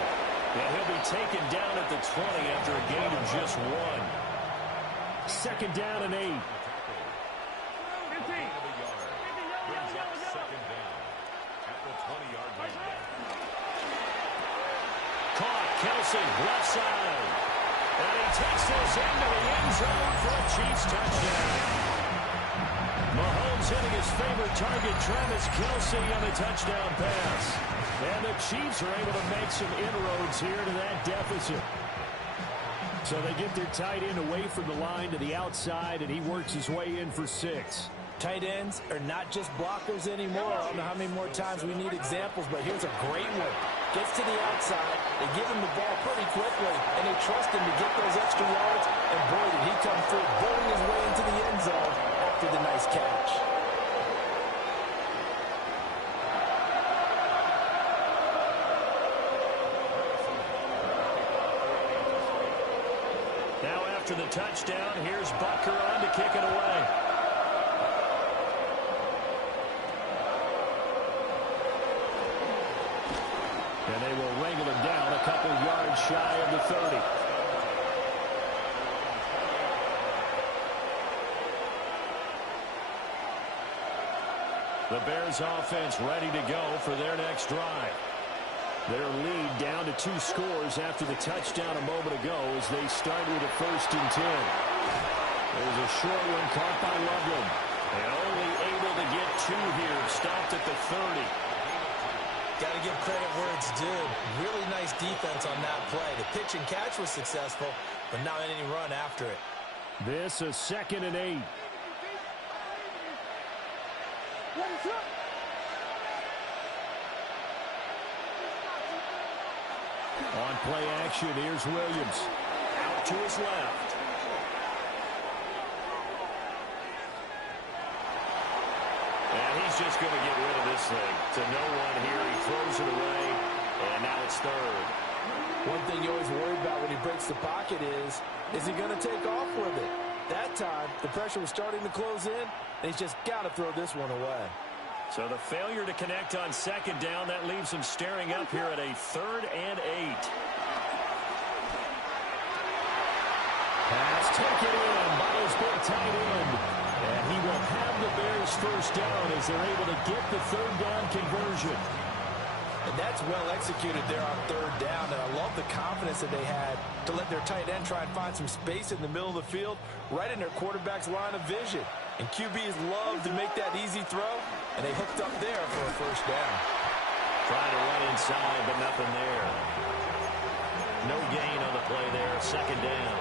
And he'll be taken down at the 20 after a gain of just 1. 2nd down and 8. Brings up 2nd down at the 20-yard line. Caught, Kelsey, left side. And he takes this into the end zone for a Chiefs touchdown. Mahomes hitting his favorite target, Travis Kelsey, on the touchdown pass. And the Chiefs are able to make some inroads here to that deficit. So they get their tight end away from the line to the outside, and he works his way in for 6. Tight ends are not just blockers anymore. I don't know how many more times we need examples, but here's a great one. Gets to the outside, they give him the ball pretty quickly, and they trust him to get those extra yards, and boy, did he come through, bowling his way into the end zone after the nice catch. Now after the touchdown, here's Butker on to kick it away. And they will wrangle him down a couple yards shy of the 30. The Bears offense ready to go for their next drive. Their lead down to 2 scores after the touchdown a moment ago as they start with a 1st and 10. There's a short one caught by Loveland. And only able to get 2 here. Stopped at the 30. Got to give credit where it's due. Really nice defense on that play. The pitch and catch was successful, but not any run after it. This is 2nd and 8. On play action, here's Williams. Out to his left. And he's just going to get rid of this thing. To no one here. He throws it away, and now it's 3rd. One thing you always worry about when he breaks the pocket is he going to take off with it? That time, the pressure was starting to close in, and he's just got to throw this one away. So the failure to connect on 2nd down, that leaves him staring up here at a 3rd and 8. Pass taken in by his big tight end. And he will have the Bears 1st down as they're able to get the 3rd down conversion. And that's well executed there on 3rd down. And I love the confidence that they had to let their tight end try and find some space in the middle of the field, right in their quarterback's line of vision. And QBs love to make that easy throw, and they hooked up there for a 1st down. Trying to run inside, but nothing there. No gain on the play there. Second down.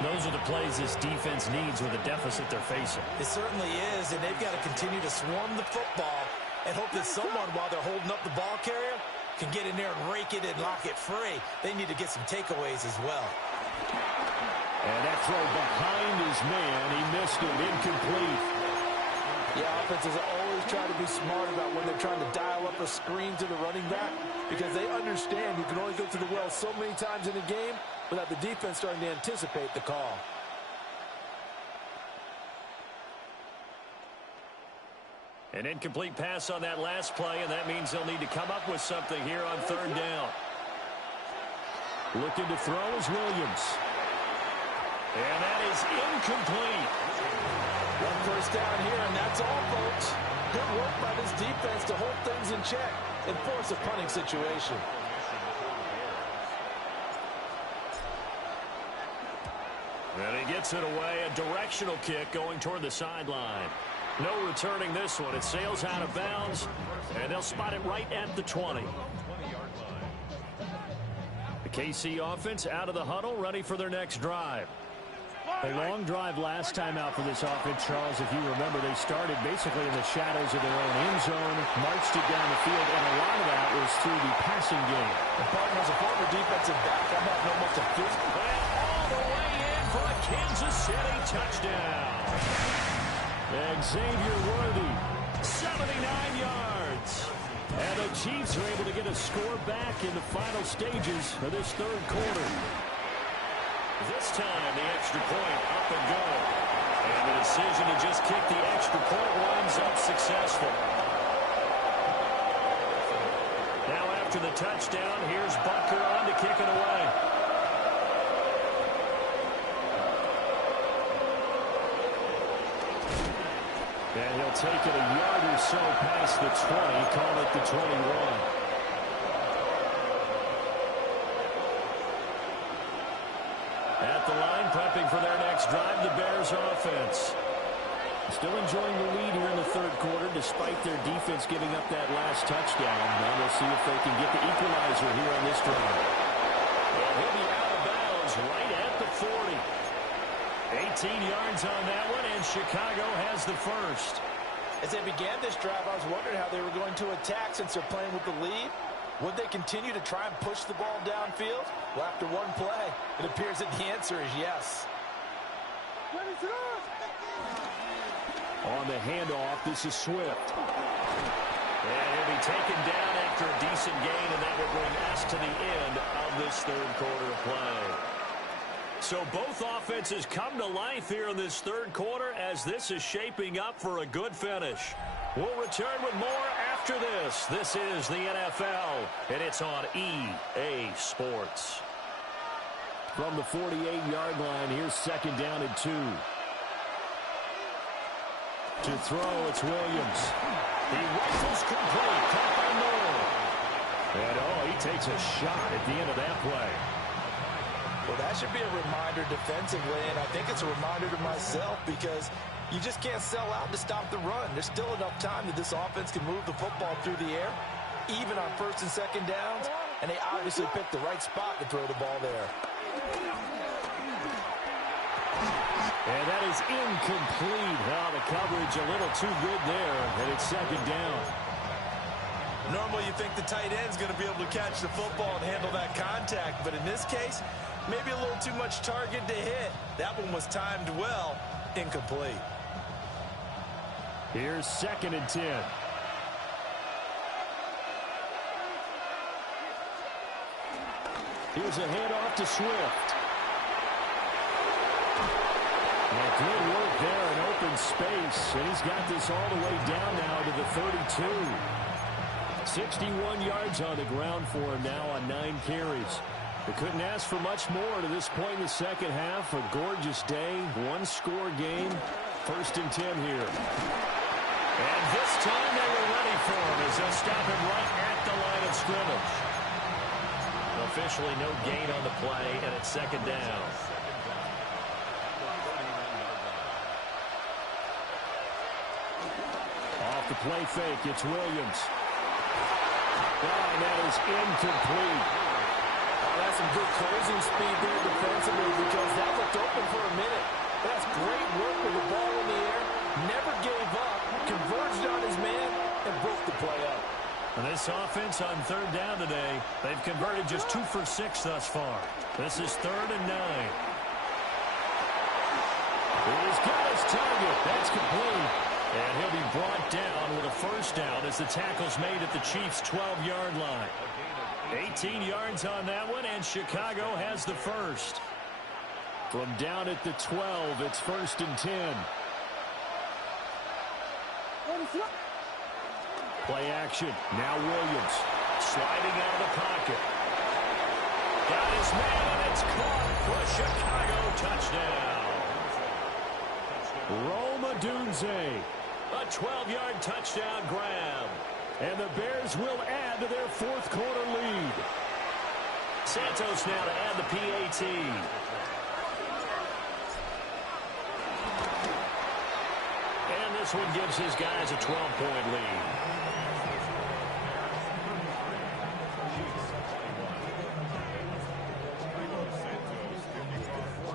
Those are the plays this defense needs with the deficit they're facing. It certainly is, and they've got to continue to swarm the football and hope that someone, while they're holding up the ball carrier, can get in there and rake it and lock it free. They need to get some takeaways as well. And that throw behind his man, he missed it, incomplete. Yeah, offenses always try to be smart about when they're trying to dial up a screen to the running back because they understand you can only go to the well so many times in a game without the defense starting to anticipate the call. An incomplete pass on that last play, and that means they'll need to come up with something here on third down. Looking to throw is Williams. And that is incomplete. One first down here, and that's all, folks. Good work by this defense to hold things in check and force a punting situation. And he gets it away, a directional kick going toward the sideline. No returning this one. It sails out of bounds, and they'll spot it right at the 20. The KC offense out of the huddle, ready for their next drive. A long drive last time out for this offense, Charles. If you remember, they started basically in the shadows of their own end zone, marched it down the field, and a lot of that was through the passing game. The partner was a former defensive back. I'm not no much of physical. And all the way in for a Kansas City touchdown. Xavier Worthy, 79 yards. and the Chiefs are able to get a score back in the final stages of this third quarter. This time, the extra point up and go. And the decision to just kick the extra point winds up successful. Now after the touchdown, here's Butker on to kick it away. And he'll take it a yard or so past the 20, call it the 21. At the line, prepping for their next drive, the Bears offense. Still enjoying the lead here in the third quarter, despite their defense giving up that last touchdown. Now we'll see if they can get the equalizer here on this drive. And he'll be out of bounds right at the 40. 18 yards on that one, and Chicago has the first. As they began this drive, I was wondering how they were going to attack since they're playing with the lead. Would they continue to try and push the ball downfield? Well, after one play, it appears that the answer is yes. On the handoff, this is Swift. And he'll be taken down after a decent gain, and that will bring us to the end of this third quarter of play. So both offenses come to life here in this third quarter as this is shaping up for a good finish. We'll return with more after this. This is the NFL, and it's on EA Sports. From the 48-yard line, here's second down and 2. To throw, it's Williams. He rifles complete, caught by Moore. And, he takes a shot at the end of that play. Well, that should be a reminder defensively, and I think it's a reminder to myself because you just can't sell out to stop the run. There's still enough time that this offense can move the football through the air, even on first and second downs, and they obviously picked the right spot to throw the ball there. And that is incomplete. Well, the coverage a little too good there, and it's second down. Normally you think the tight end's going to be able to catch the football and handle that contact, but in this case, maybe a little too much target to hit. That one was timed well, incomplete. Here's second and 10. Here's a handoff to Swift. And good work there in open space, and he's got this all the way down now to the 32. 61 yards on the ground for him now on 9 carries. They couldn't ask for much more to this point in the second half. A gorgeous day, one-score game. First and 10 here. And this time they were ready for him as they'll stop him right at the line of scrimmage. Officially no gain on the play, and it's second down. Off the play fake, it's Williams. Oh, and that is incomplete. Has some good closing speed there defensively because that looked open for a minute. That's great work with the ball in the air. Never gave up, converged on his man, and broke the play up. And this offense on third down today, they've converted just 2 for 6 thus far. This is 3rd and 9. He's got his target. That's complete. And he'll be brought down with a first down as the tackle's made at the Chiefs' 12-yard line. 18 yards on that one, and Chicago has the first. From down at the 12, it's 1st and 10. Play action. Now Williams sliding out of the pocket. Got his man, and it's caught for a Chicago touchdown. Rome Odunze. A 12-yard touchdown grab. And the Bears will add to their 4th quarter lead. Santos now to add the PAT. And this one gives his guys a 12-point lead.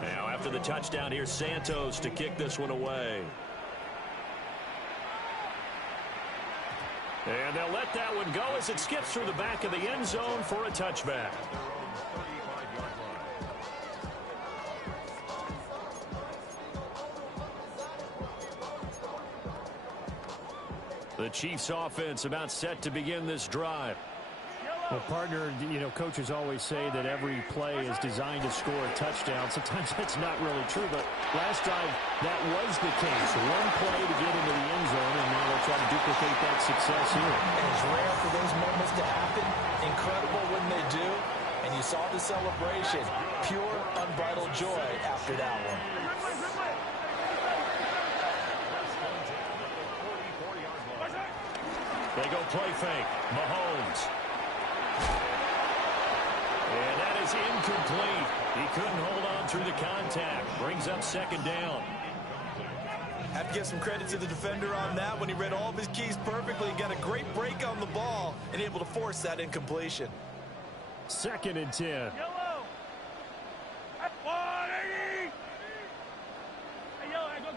Now after the touchdown, here's Santos to kick this one away. And they'll let that one go as it skips through the back of the end zone for a touchback. The Chiefs offense about set to begin this drive. Well, partner, coaches always say that every play is designed to score a touchdown. Sometimes that's not really true, but last drive, that was the case. One play to get into the end zone, and now they'll try to duplicate that success here. And it's rare for those moments to happen. Incredible when they do. And you saw the celebration. Pure, unbridled joy after that one. They go play fake. Mahomes. And that is incomplete. He couldn't hold on through the contact. Brings up 2nd down. Have to give some credit to the defender on that when he read all of his keys perfectly and got a great break on the ball and able to force that incompletion. 2nd and 10. Yellow. 180. Hey, yellow, hey, go.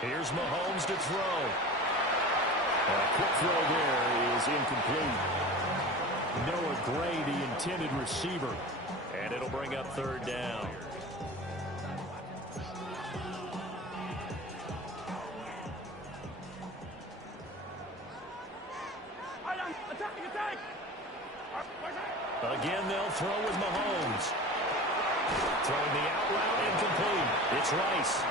Here's Mahomes to throw. A quick throw there is incomplete. Noah Gray, the intended receiver. And it'll bring up 3rd down. Attack. Again, they'll throw with Mahomes. Throwing the out route, incomplete. It's Rice.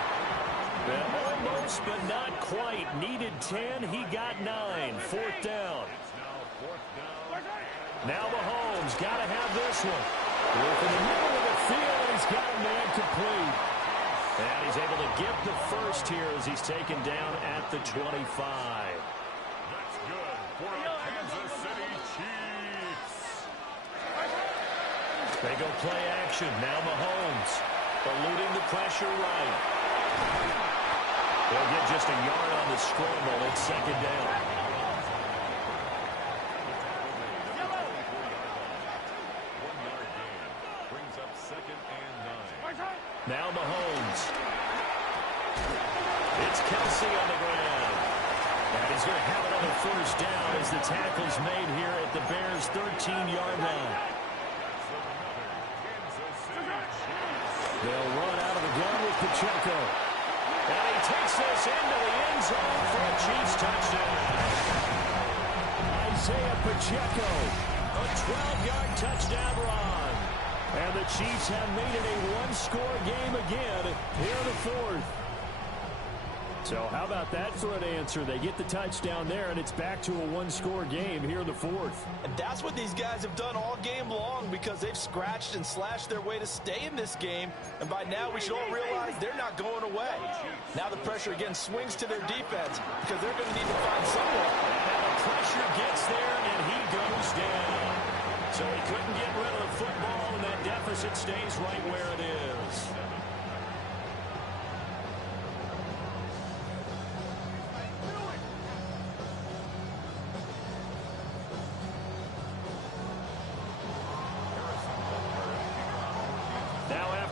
Almost, but not quite. Needed 10. He got 9. 4th down. Now Mahomes got to have this one. Working in the middle of the field. He's got a man complete. And he's able to get the first here as he's taken down at the 25. That's good for our Kansas City Chiefs. They go play action. Now Mahomes eluding the pressure right. They'll get just a yard on the scramble. It's 2nd down. Brings up 2nd and 9. Now Mahomes. It's Kelsey on the ground. And he's going to have another first down as the tackle's made here at the Bears' 13-yard line. They'll run out of the gun with Pacheco. And he takes this into the end zone for a Chiefs touchdown. Isaiah Pacheco, a 12-yard touchdown run. And the Chiefs have made it a one-score game again here in the 4th. So how about that for an answer? They get the touchdown there, and it's back to a one-score game here in the 4th. And that's what these guys have done all game long because they've scratched and slashed their way to stay in this game. And by now, we should all realize they're not going away. Now the pressure again swings to their defense because they're going to need to find someone. And now the pressure gets there, and he goes down. So he couldn't get rid of the football, and that deficit stays right where it is.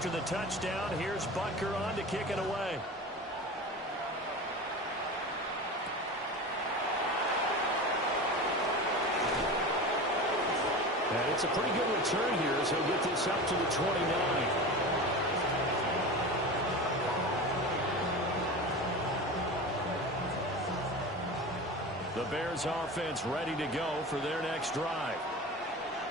after the touchdown. Here's Butker on to kick it away. And it's a pretty good return here as he'll get this up to the 29. The Bears offense ready to go for their next drive.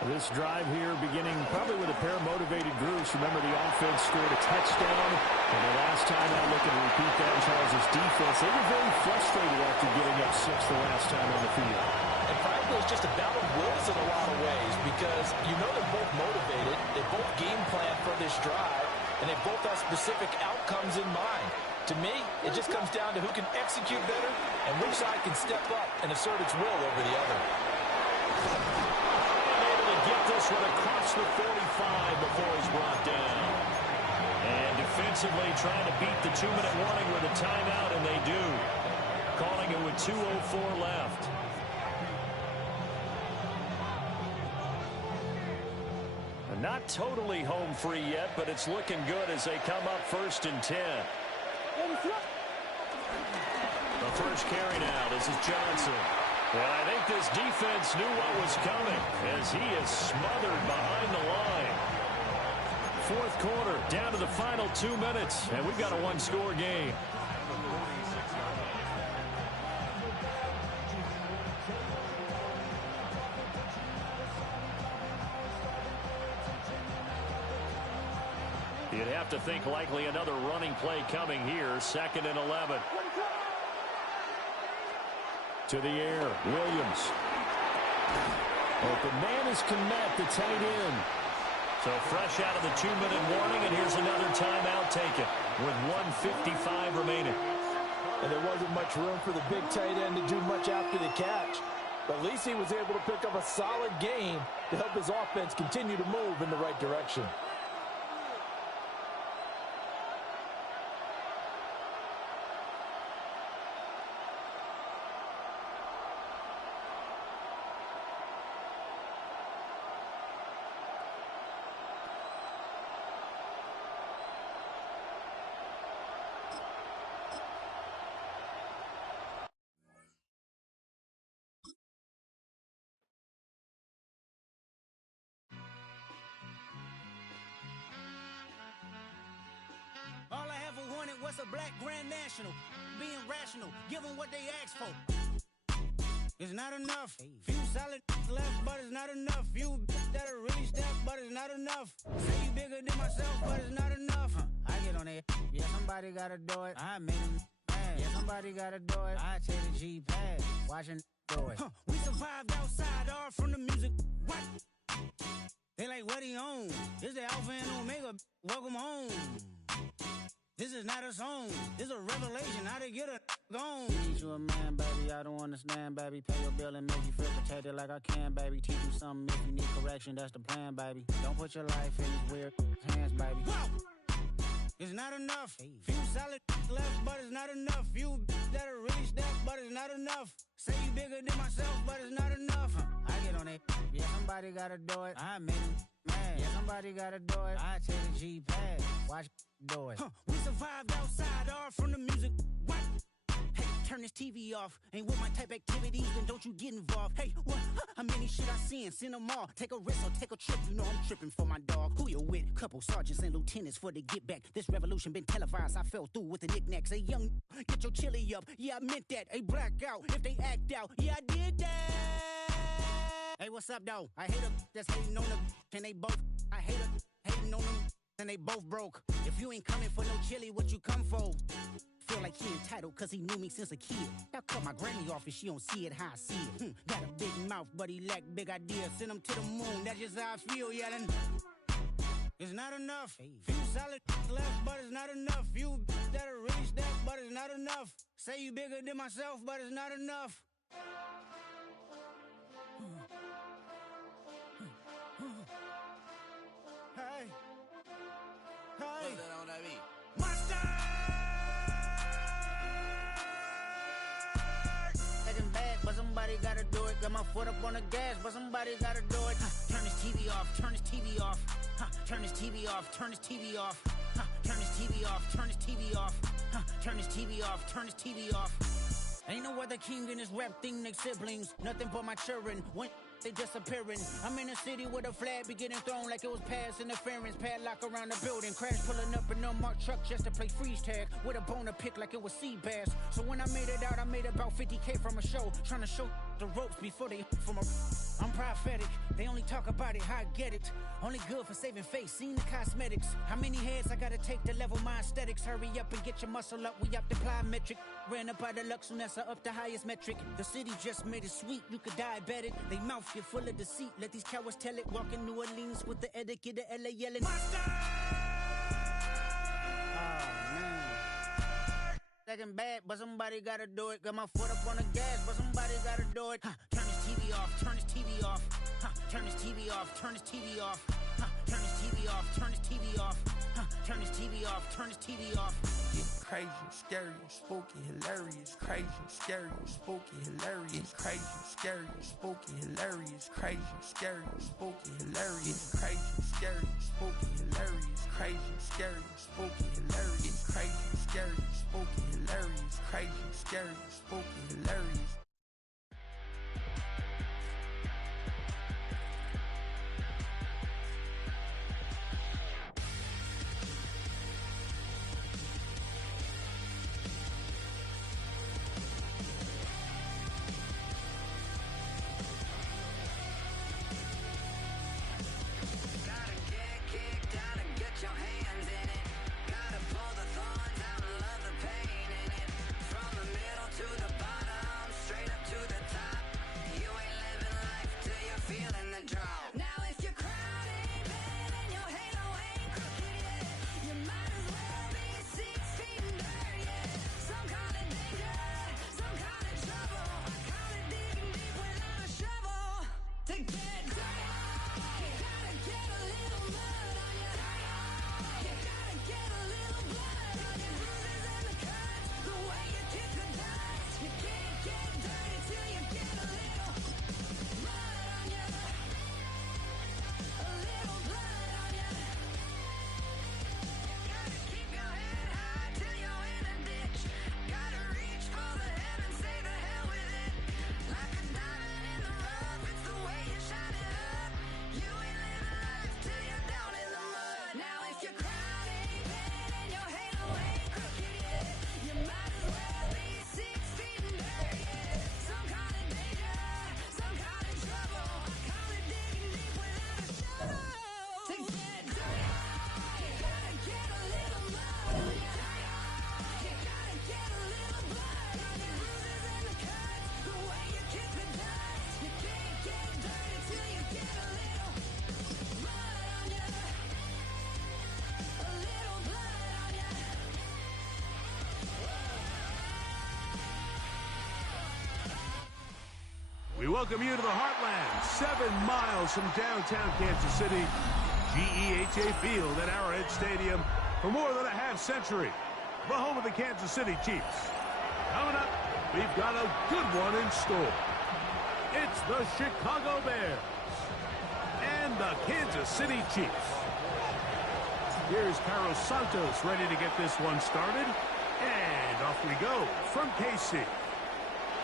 This drive here beginning probably with a pair of motivated groups. Remember, the offense scored a touchdown. And the last time I look and repeat that, Charles' defense, they were very frustrated after giving up 6 the last time on the field. And frankly, it's just a battle of wills in a lot of ways because you know they're both motivated. They both game plan for this drive, and they both have specific outcomes in mind. To me, it just comes down to who can execute better and which side can step up and assert its will over the other. Get this one across the 45 before he's brought down. And defensively trying to beat the 2-minute warning with a timeout, and they do. Calling it with 2:04 left. Not totally home free yet, but it's looking good as they come up 1st and 10. The first carry now. This is Johnson. And I think this defense knew what was coming as he is smothered behind the line. 4th quarter, down to the final 2 minutes, and we've got a 1-score game. You'd have to think likely another running play coming here, 2nd and 11. To the air, Williams. Open man is Kmet, the tight end. So fresh out of the 2-minute warning, and here's another timeout taken with 1:55 remaining. And there wasn't much room for the big tight end to do much after the catch. But at least he was able to pick up a solid gain to help his offense continue to move in the right direction. All I ever wanted was a black Grand National. Being rational, give them what they asked for. It's not enough. Few solid left, but it's not enough. Few that'll really step, but it's not enough. Say you bigger than myself, but it's not enough. I get on it. Yeah, somebody gotta do it. I made him mad. Yeah, somebody gotta do it. I take the G-pad. Watching do it. We survived outside, all from the music. What? They like, what he on? This the Alpha and Omega. Welcome home. This is not a song. This is a revelation. How to get a gone. Teach you a man, baby. I don't understand, baby. Pay your bill and make you feel protected like I can, baby. Teach you something if you need correction. That's the plan, baby. Don't put your life in these weird hands, baby. Whoa! It's not enough. Few solid left, but it's not enough. Few that'll really step, but it's not enough. Say you bigger than myself, but it's not enough. I get on it. Yeah, somebody gotta do it. I made him mad. Yeah, somebody gotta do it. I take the G-pad. Watch do it. We survived outside, all from the music. What? Hey, turn this TV off. Ain't with my type activities, then don't you get involved. Hey, what? How many shit I seen? Send them all. Take a risk or take a trip. You know I'm tripping for my dog. Who you with? Couple sergeants and lieutenants for the get back. This revolution been televised. I fell through with the knickknacks. Hey, young, get your chili up. Yeah, I meant that. Hey, black out if they act out. Yeah, I did that. Hey, what's up, though? I hate them that's hating on them, and they both. I hate them hating on them, and they both broke. If you ain't coming for no chili, what you come for? Feel like he entitled cause he knew me since a kid. I cut my granny off and she don't see it how I see it. Got a big mouth, but he lack big ideas. Send him to the moon, that's just how I feel, yeah. Then it's not enough. Few solid left, but it's not enough. Few that'll really step, but it's not enough. Say you bigger than myself, but it's not enough. Hey. Hey. Monster! Getting bad, but somebody gotta do it. Got my foot up on the gas, but somebody gotta do it. Turn this TV off, turn this TV off. Turn his TV off, turn his TV off. Turn his TV off, turn his TV off. Turn his TV off, turn his TV off. Ain't no other king in this rap thing, they siblings. Nothing but my children. When they disappearing. I'm in a city with a flag be getting thrown like it was pass interference. Padlock around the building. Crash pulling up an unmarked truck just to play freeze tag. With a boner pick like it was sea bass. So when I made it out, I made about 50K from a show. Trying to show the ropes before they from a... I'm prophetic. They only talk about it, how I get it. Only good for saving face, seen the cosmetics. How many heads I gotta take to level my aesthetics? Hurry up and get your muscle up, we up the plyometric. Ran up out of Lux, and that's up the highest metric. The city just made it sweet, you could diabetic. They mouth you full of deceit, let these cowards tell it. Walk in New Orleans with the etiquette of LA yelling. Monster! Oh, man. Second bad, but somebody gotta do it. Got my foot up on the gas, but somebody gotta do it. Turn his TV off, turn his TV off. Turn his TV off, turn his TV off. Turn his TV off, turn his TV off. Turn his TV off, turn his TV off. It's crazy, scary, spooky, hilarious. Crazy, scary, spooky, hilarious. Crazy, scary, spooky, hilarious. Crazy, scary, spooky, hilarious. Crazy, scary, spooky, hilarious. Crazy, scary, spooky, hilarious. Crazy, scary, spooky, hilarious. Crazy, scary, spooky, hilarious. We welcome you to the Heartland, 7 miles from downtown Kansas City, GEHA Field at Arrowhead Stadium for more than a half-century. The home of the Kansas City Chiefs. Coming up, we've got a good one in store. It's the Chicago Bears and the Kansas City Chiefs. Here's Carlos Santos ready to get this one started. And off we go from KC.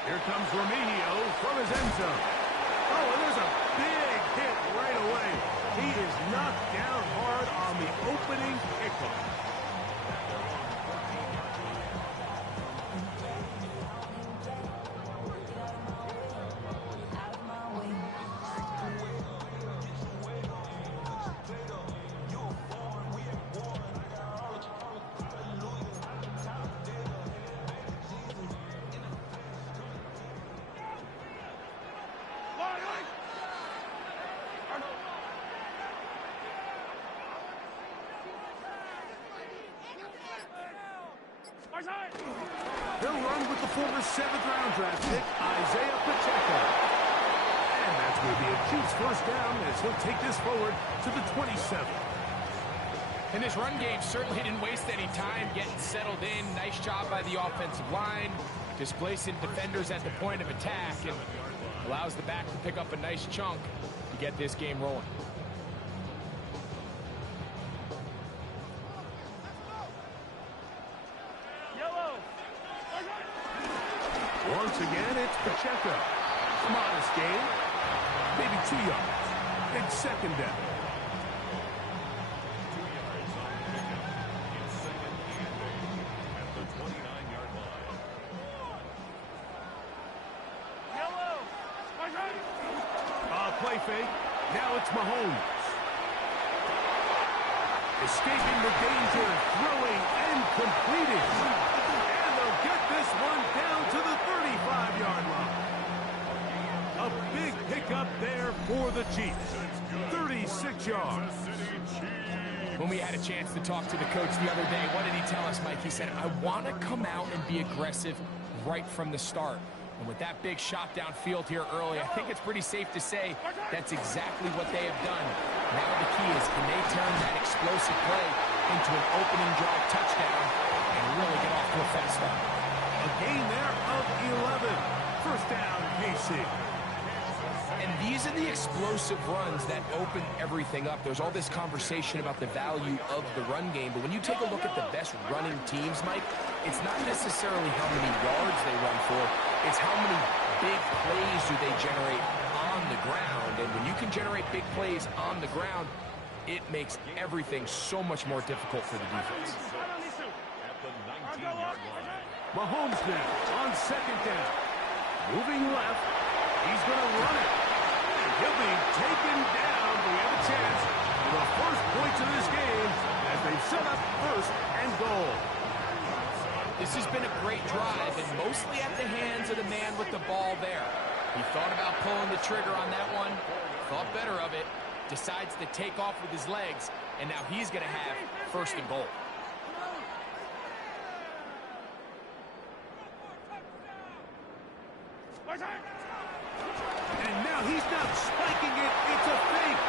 Here comes Remigio from his end zone. Oh, and there's a big hit right away. He is knocked down hard on the opening kickoff. He'll run with the former 7th-round draft pick, Isaiah Pacheco. And that's going to be a Chiefs first down as he'll take this forward to the 27. And this run game certainly didn't waste any time getting settled in. Nice job by the offensive line, displacing defenders at the point of attack, and allows the back to pick up a nice chunk to get this game rolling. Once again, it's Pacheco. A modest gain. Maybe 2 yards. It's second down. 2 yards on pickup. It's second and 8 at the 29-yard line. Yellow. Play fake. Now it's Mahomes. Escaping the danger, throwing and completing. And they'll get this one down to the 35-yard line. A big pickup there for the Chiefs. 36 yards. When we had a chance to talk to the coach the other day, what did he tell us, Mike? He said, I want to come out and be aggressive right from the start. And with that big shot downfield here early, I think it's pretty safe to say that's exactly what they have done. Now the key is, can they turn that explosive play into an opening drive touchdown and really get off to a fast start? A gain there of 11. First down, KC. And these are the explosive runs that open everything up. There's all this conversation about the value of the run game, but when you take a look at the best running teams, Mike, it's not necessarily how many yards they run for, it's how many big plays do they generate on the ground. And when you can generate big plays on the ground, it makes everything so much more difficult for the defense. At the 19-yard line. Mahomes now on second down. Moving left. He's going to run it. And he'll be taken down. We have a chance for the first points of this game as they set up first and goal. This has been a great drive, and mostly at the hands of the man with the ball there. He thought about pulling the trigger on that one, thought better of it, decides to take off with his legs, and now he's going to have first and goal. And now he's not spiking it. It's a fake.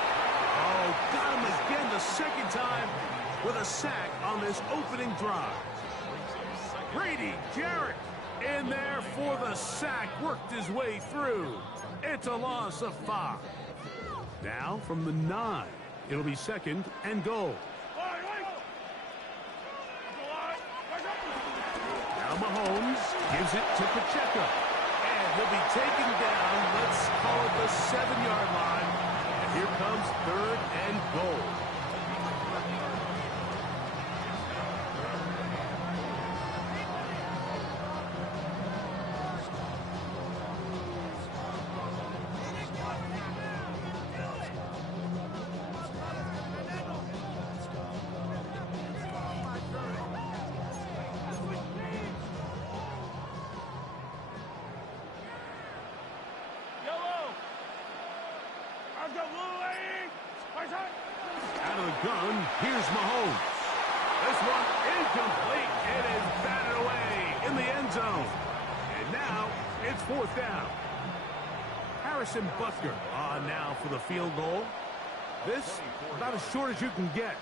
Oh, got him again the second time with a sack on this opening drive. Grady Jarrett in there for the sack. Worked his way through. It's a loss of 5. Now from the 9. It'll be second and goal. Now Mahomes gives it to Pacheco. And he'll be taken down, let's call it the 7-yard line. And here comes third and goal. Out of the gun, here's Mahomes. This one incomplete. It is batted away in the end zone. And now it's fourth down. Harrison Butker on now for the field goal. This about as short as you can get.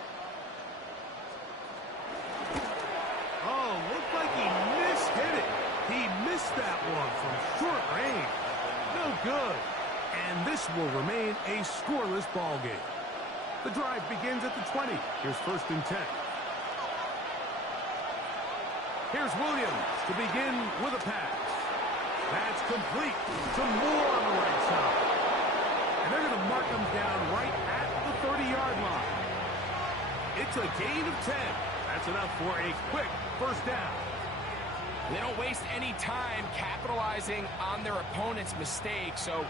Oh, looked like he mishit it. He missed that one from short range. No good. And this will remain a scoreless ball game. The drive begins at the 20. Here's first and 10. Here's Williams to begin with a pass. That's complete to Moore on the right side. And they're going to mark him down right at the 30-yard line. It's a gain of 10. That's enough for a quick first down. They don't waste any time capitalizing on their opponent's mistake, so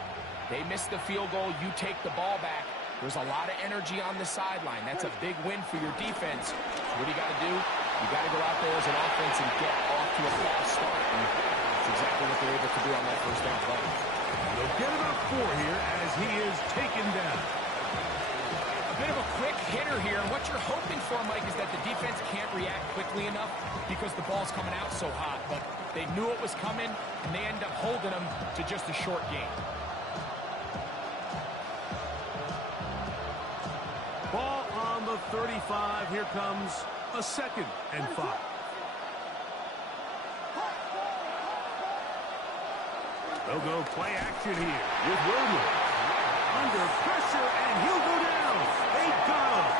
they miss the field goal, you take the ball back. There's a lot of energy on the sideline. That's a big win for your defense. So what do you got to do? You got to go out there as an offense and get off to a fast start. And that's exactly what they're able to do on that first down play. They'll get about 4 here as he is taken down. A bit of a quick hitter here, and what you're hoping for, Mike, is that the defense can't react quickly enough because the ball's coming out so hot. But they knew it was coming, and they end up holding them to just a short gain. Ball on the 35. Here comes a second and 5. They'll go play action here with Williams. Under pressure, and he'll go down. They got him.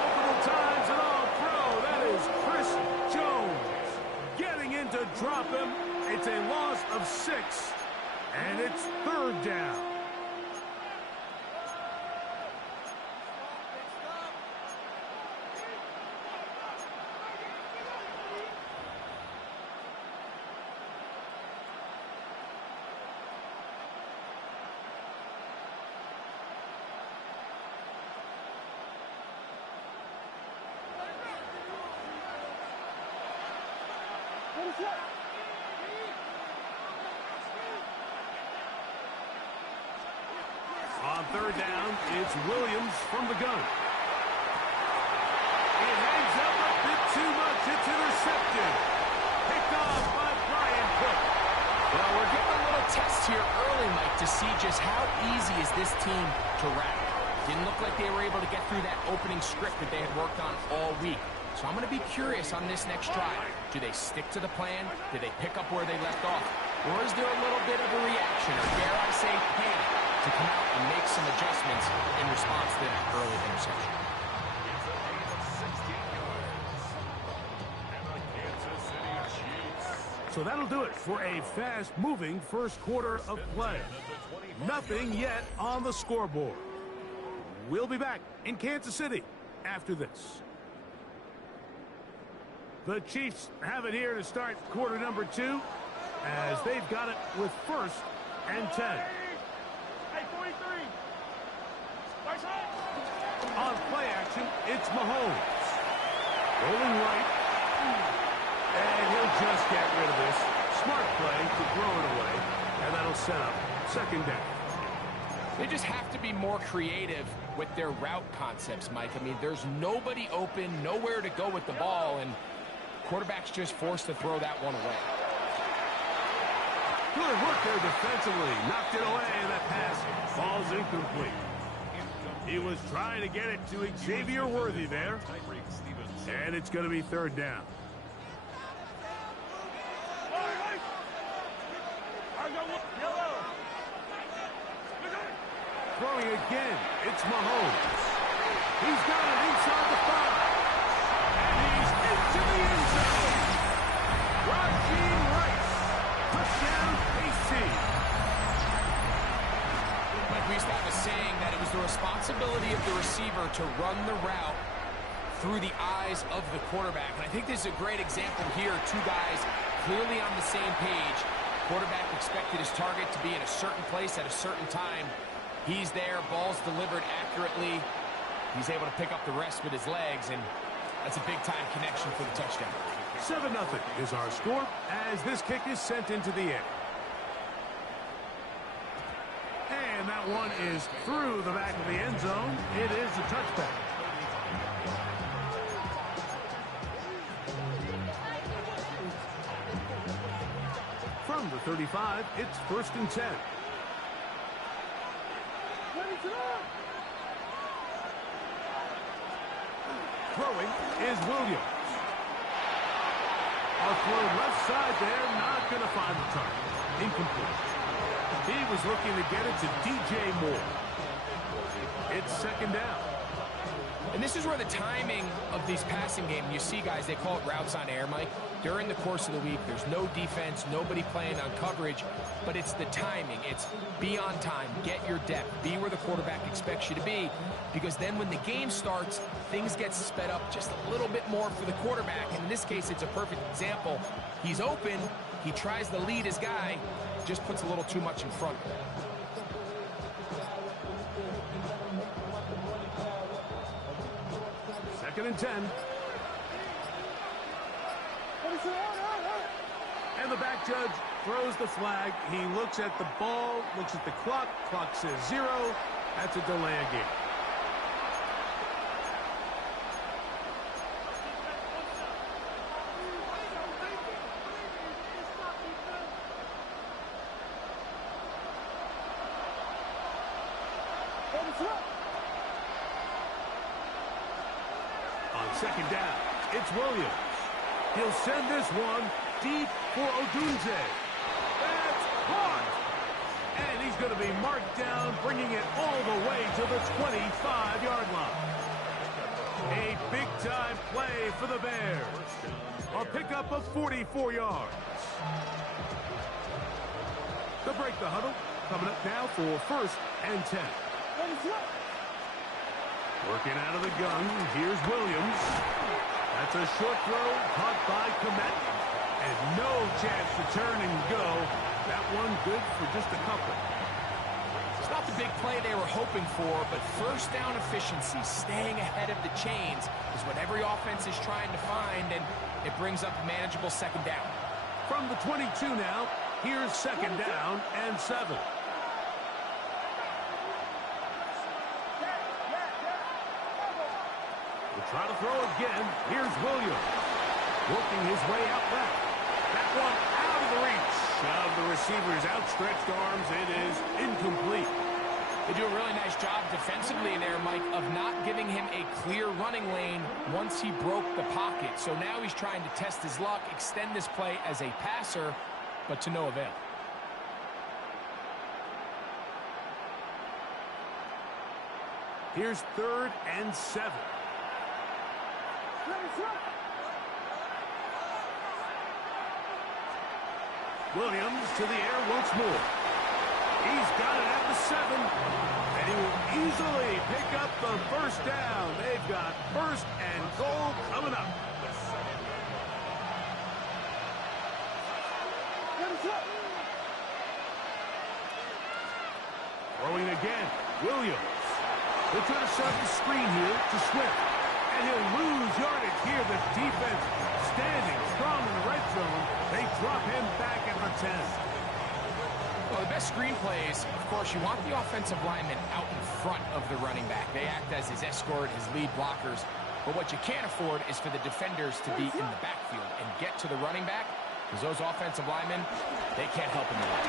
Multiple times and all pro. That is Chris Jones getting in to drop him It's a loss of 6, and it's 3rd down. On 3rd down, it's Williams from the gun. He hangs up a bit too much. It's intercepted. Picked off by Brian Cook. Well, we're getting a little test here early, Mike, to see just how easy is this team to wrap. Didn't look like they were able to get through that opening script that they had worked on all week. So I'm going to be curious on this next drive. Do they stick to the plan? Do they pick up where they left off? Or is there a little bit of a reaction, or dare I say panic, to come out and make some adjustments in response to that early interception? So that'll do it for a fast-moving first quarter of play. Nothing yet on the scoreboard. We'll be back in Kansas City after this. The Chiefs have it here to start quarter number 2, as they've got it with 1st and 10. Hey, 43. On play action, it's Mahomes. Rolling right. And he'll just get rid of this. Smart play to throw it away. And that'll set up 2nd down. They just have to be more creative with their route concepts, Mike. I mean, there's nobody open, nowhere to go with the ball, and quarterback's just forced to throw that one away. Good work there defensively. Knocked it away, and that pass falls incomplete. He was trying to get it to Xavier Worthy there. And it's going to be 3rd down. Throwing again, it's Mahomes. He's got it inside the 5. And he's into the end zone. Raheem Rice. Touchdown, KC. Like we used to have a saying that it was the responsibility of the receiver to run the route through the eyes of the quarterback. And I think this is a great example here. 2 guys clearly on the same page. Quarterback expected his target to be in a certain place at a certain time. He's there, ball's delivered accurately. He's able to pick up the rest with his legs, and that's a big-time connection for the touchdown. 7-0 is our score as this kick is sent into the air. And that one is through the back of the end zone. It is a touchback. From the 35, it's 1st and 10. Throwing is Williams. A throw left side there, not going to find the target. Incomplete. He was looking to get it to DJ Moore. It's 2nd down. And this is where the timing of these passing games, you see guys, they call it routes on air, Mike. During the course of the week, there's no defense, nobody playing on coverage, but it's the timing. It's be on time, get your depth, be where the quarterback expects you to be, because then when the game starts, things get sped up just a little bit more for the quarterback. And in this case, it's a perfect example. He's open, he tries to lead his guy, just puts a little too much in front of him. Second and 10. And the back judge throws the flag. He looks at the ball, looks at the clock. Clock says 0. That's a delay of game. On 2nd down, it's Williams. He'll send this one deep for Odunze. That's caught. And he's going to be marked down, bringing it all the way to the 25-yard line. A big-time play for the Bears. A pickup of 44 yards. They'll break the huddle. Coming up now for 1st and 10. Working out of the gun. Here's Williams. That's a short throw caught by Kmet. And no chance to turn and go. That one good for just a couple. It's not the big play they were hoping for, but first down efficiency, staying ahead of the chains, is what every offense is trying to find, and it brings up a manageable 2nd down. From the 22 now, here's 2nd down and 7. We'll try to throw again. Here's Williams. Working his way out back. That one out of the reach of the receiver's outstretched arms. It is incomplete. They do a really nice job defensively there, Mike, of not giving him a clear running lane once he broke the pocket. So now he's trying to test his luck, extend this play as a passer, but to no avail. Here's 3rd and 7. Williams to the air once more. He's got it at the 7. And he will easily pick up the 1st down. They've got 1st and goal coming up. Throwing again. Williams. They're trying to set the screen here to Swift. And he'll lose yardage here. The defense standing strong in the red zone. They drop him back at the 10. Well, the best screen plays, of course, you want the offensive lineman out in front of the running back. They act as his escort, his lead blockers. But what you can't afford is for the defenders to be in the backfield and get to the running back, because those offensive linemen, they can't help him at all.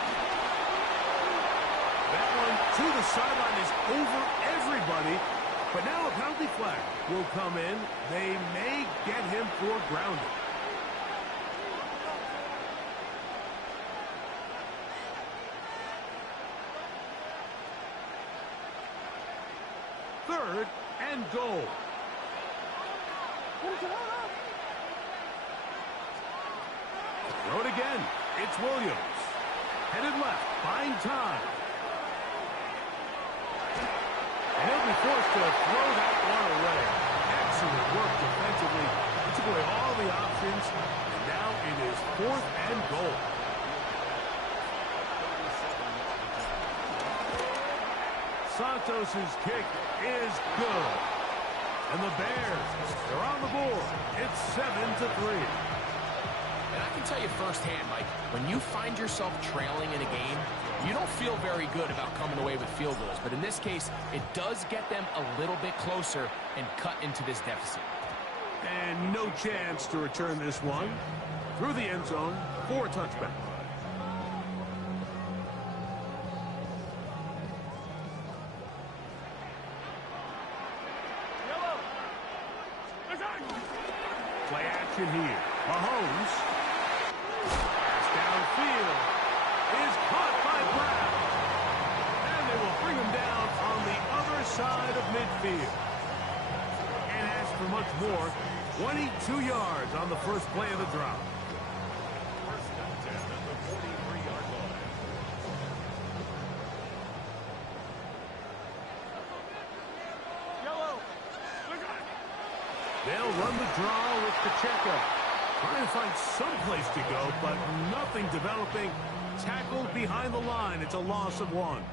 That one to the sideline is over everybody. But now a penalty flag will come in. They may get him for grounding. Third and goal. Throw it again. It's Williams. Headed left. Buying time. And he'll be forced to throw that one away. Excellent work defensively. He took away all the options. And now it is 4th and goal. Santos' kick is good. And the Bears, they're on the board. It's 7-3. And I can tell you firsthand, Mike, when you find yourself trailing in a game, you don't feel very good about coming away with field goals. But in this case, it does get them a little bit closer and cut into this deficit. And no chance to return this one through the end zone for a touchback. Play action here. Mahomes. Pass downfield is caught by Brown. And they will bring him down on the other side of midfield. And as for much more, 22 yards on the first play of the drop. First and 10 at the 43-yard line. They'll run the draw with Pacheco. Trying to find some place to go, but nothing developing. Tackled behind the line. It's a loss of 1.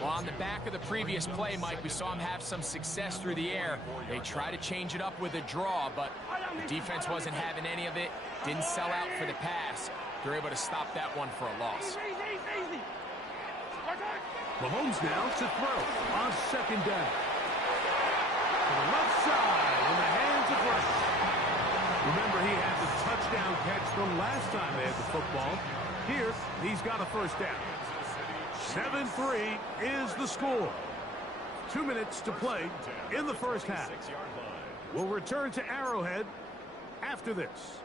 Well, on the back of the previous play, Mike, we saw him have some success through the air. They try to change it up with a draw, but the defense wasn't having any of it. Didn't sell out for the pass. They're able to stop that one for a loss. Mahomes now to throw on 2nd down. To the left side in the hands of Rush. Remember, he had the touchdown catch from last time they had the football. Here, he's got a first down. 7-3 is the score. 2 minutes to play in the first half. We'll return to Arrowhead after this.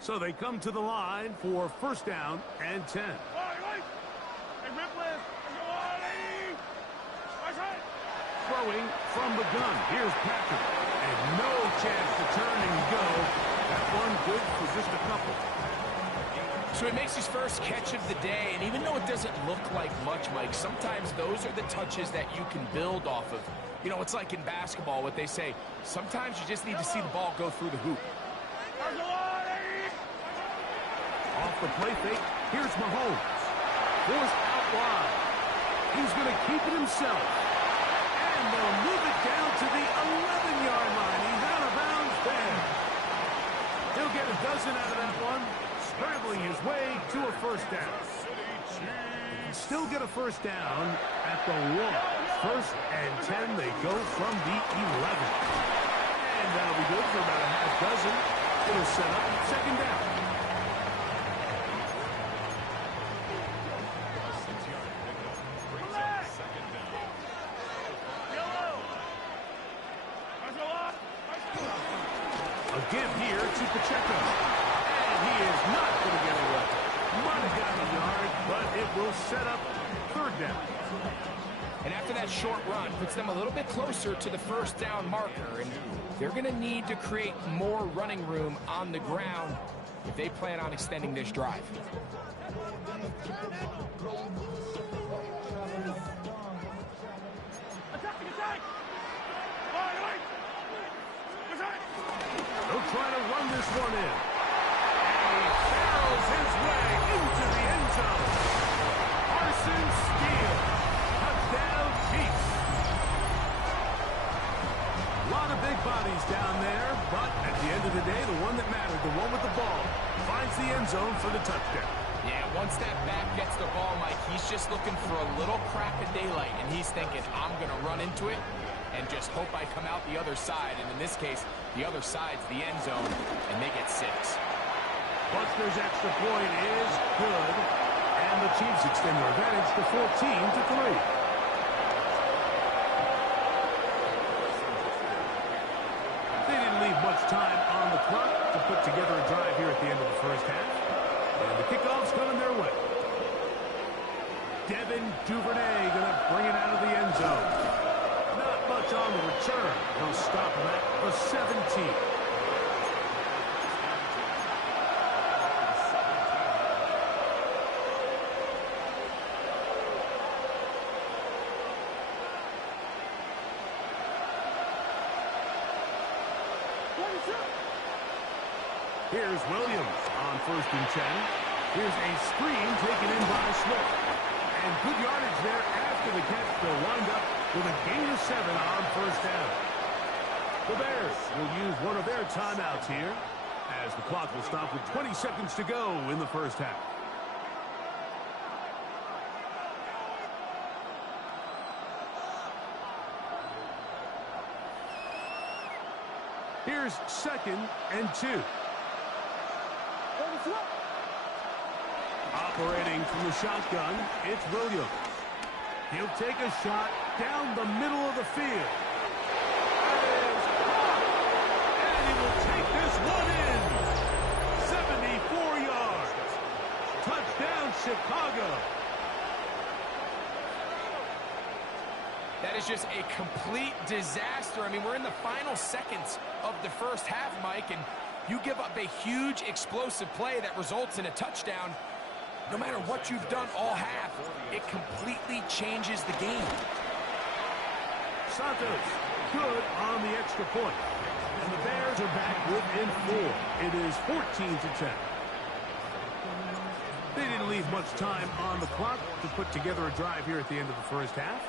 So they come to the line for 1st down and 10. Throwing from the gun. Here's Patrick. And no chance to turn and go. That one good for just a couple. So he makes his first catch of the day, and even though it doesn't look like much, Mike, sometimes those are the touches that you can build off of. You know, it's like in basketball, what they say, sometimes you just need to see the ball go through the hoop. Off the play fake, here's Mahomes. Forced out wide. He's going to keep it himself. And they'll move it down to the 11-yard line. He's out of bounds there. He'll get a dozen out of that one, scrambling his way to a first down. Still get a first down at the 1. 1st and 10, they go from the 11. And that'll be good for about a half dozen. It'll set up second down. A give here to Pacheco. And he is not going to get away. Might have gotten a yard, but it will set up third down. And after that short run, puts them a little bit closer to the first down marker. And they're going to need to create more running room on the ground if they plan on extending this drive. They'll try to run this one in. And he barrels his way into the end zone. Carson Steele. Touchdown, Chiefs. A lot of big bodies down there, but at the end of the day, the one that mattered, the one with the ball, finds the end zone for the touchdown. Yeah, once that back gets the ball, Mike, he's just looking for a little crack of daylight, and he's thinking, I'm going to run into it and just hope I come out the other side. And in this case, the other side's the end zone, and they get 6. Buster's extra point is good, and the Chiefs extend their advantage to 14-3. They didn't leave much time on the clock to put together a drive here at the end of the first half. And the kickoff's coming their way. Devin Duvernay going to bring it out of the end zone. Not much on the return. He'll stop him at the 17. Here's Williams on 1st and 10. Here's a screen taken in by Swift. And good yardage there after the catch. They'll wind up with a gain of 7 on first down. The Bears will use one of their timeouts here as the clock will stop with 20 seconds to go in the first half. Here's 2nd and 2. Operating from the shotgun, it's Williams. He'll take a shot down the middle of the field. That is caught. And he will take this one in. 74 yards. Touchdown, Chicago. That is just a complete disaster. I mean, we're in the final seconds of the first half, Mike, and you give up a huge explosive play that results in a touchdown. No matter what you've done all half, it completely changes the game. Santos, good on the extra point. And the Bears are back within 4. It is 14-10. They didn't leave much time on the clock to put together a drive here at the end of the first half.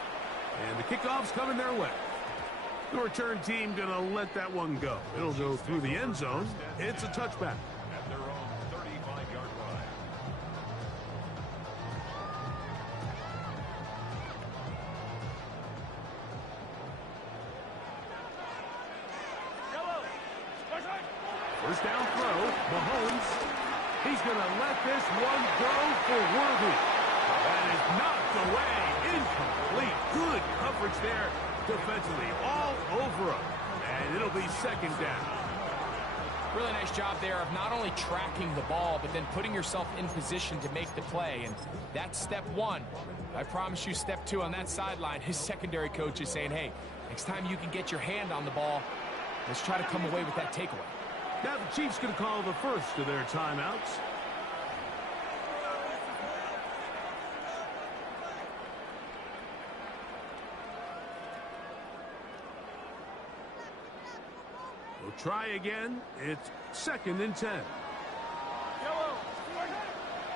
And the kickoff's coming their way. The return team going to let that one go. It'll go through the end zone. It's a touchback. At their own 35-yard line. First down throw, Mahomes. He's going to let this one go for Worthy. That is knocked away. Incomplete. Good coverage there defensively. All over him. And it'll be second down. Really nice job there of not only tracking the ball, but then putting yourself in position to make the play. And that's step 1. I promise you step 2 on that sideline. His secondary coach is saying, hey, Next time you can get your hand on the ball, let's try to come away with that takeaway. Now the Chiefs going to call the first of their timeouts. We'll try again. It's 2nd and 10.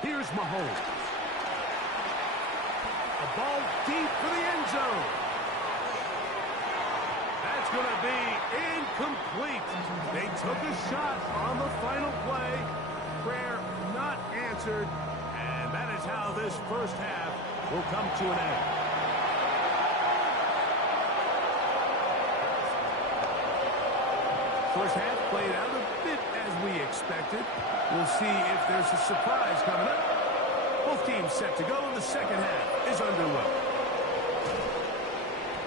Here's Mahomes. A ball deep for the end zone. That's going to be incomplete. They took a shot on the final play. Prayer not answered. And that is how this first half will come to an end. First half played out a bit as we expected. We'll see if there's a surprise coming up. Both teams set to go, and the second half is underway.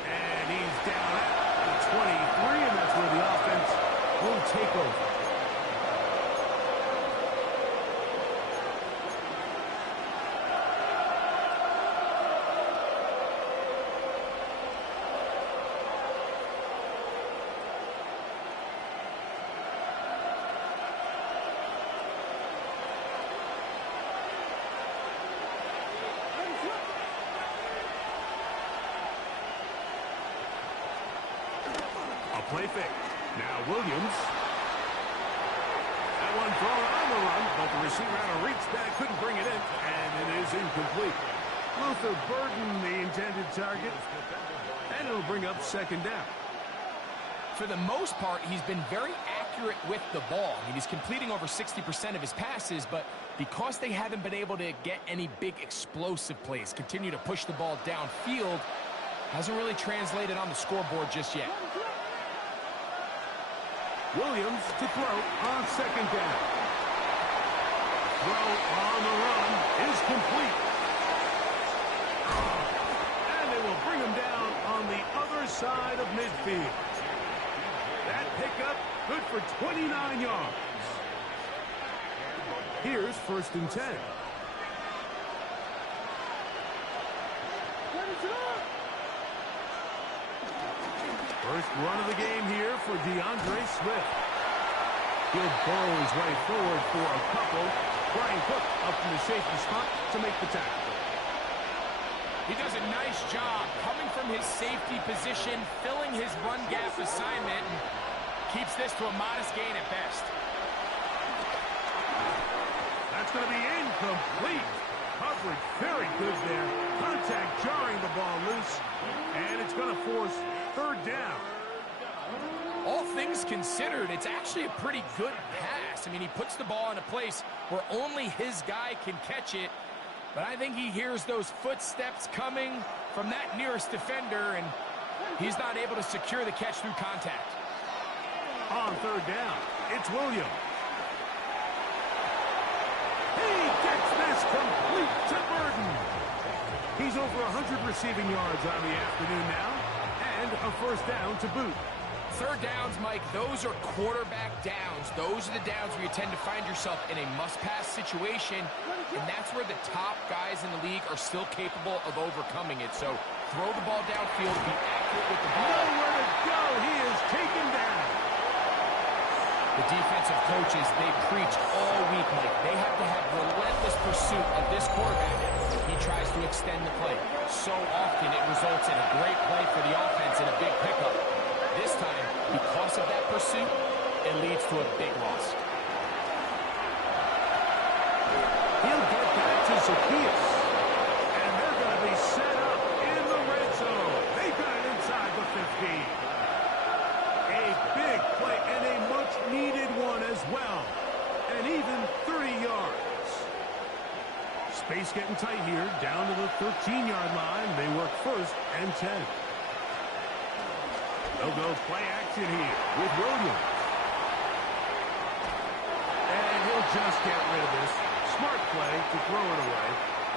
And he's down at the 23, and that's where the offense will take over. Play fake. Now Williams. That one thrown on the run, but the receiver had to reach back, couldn't bring it in, and it is incomplete. Luther Burden, the intended target, and it'll bring up 2nd down. For the most part, he's been very accurate with the ball. I mean, he's completing over 60% of his passes, but because they haven't been able to get any big explosive plays, continue to push the ball downfield, hasn't really translated on the scoreboard just yet. Williams to throw on 2nd down. Throw on the run is complete. And they will bring him down on the other side of midfield. That pickup good for 29 yards. Here's 1st and 10. First run of the game here for DeAndre Swift. He'll burrow his way forward for a couple. Brian Cook up in the safety spot to make the tackle. He does a nice job coming from his safety position, filling his run gap assignment, and keeps this to a modest gain at best. That's going to be incomplete. Coverage very good there. Contact jarring the ball loose, and it's going to force 3rd down. All things considered, it's actually a pretty good pass. I mean, he puts the ball in a place where only his guy can catch it. But I think he hears those footsteps coming from that nearest defender, and he's not able to secure the catch through contact. On 3rd down, it's Williams. He gets this complete to Burden. He's over 100 receiving yards on the afternoon now, and a 1st down to boot. 3rd downs, Mike, those are quarterback downs. Those are the downs where you tend to find yourself in a must-pass situation, and that's where the top guys in the league are still capable of overcoming it. So throw the ball downfield, be accurate with the ball. Nowhere to go. He is taken down. The defensive coaches, they preach all week, Mike. They have to have relentless pursuit of this quarterback. He tries to extend the play. So often it results in a great play for the offense and a big pickup. This time, because of that pursuit, it leads to a big loss. He'll get back to Zacchaeus. And they're going to be set up in the red zone. They got it inside the 15. A big play and a much-needed one as well. And even 30 yards. Space getting tight here, down to the 13-yard line. They work 1st and 10. They'll go play action here with Williams. And he'll just get rid of this. Smart play to throw it away,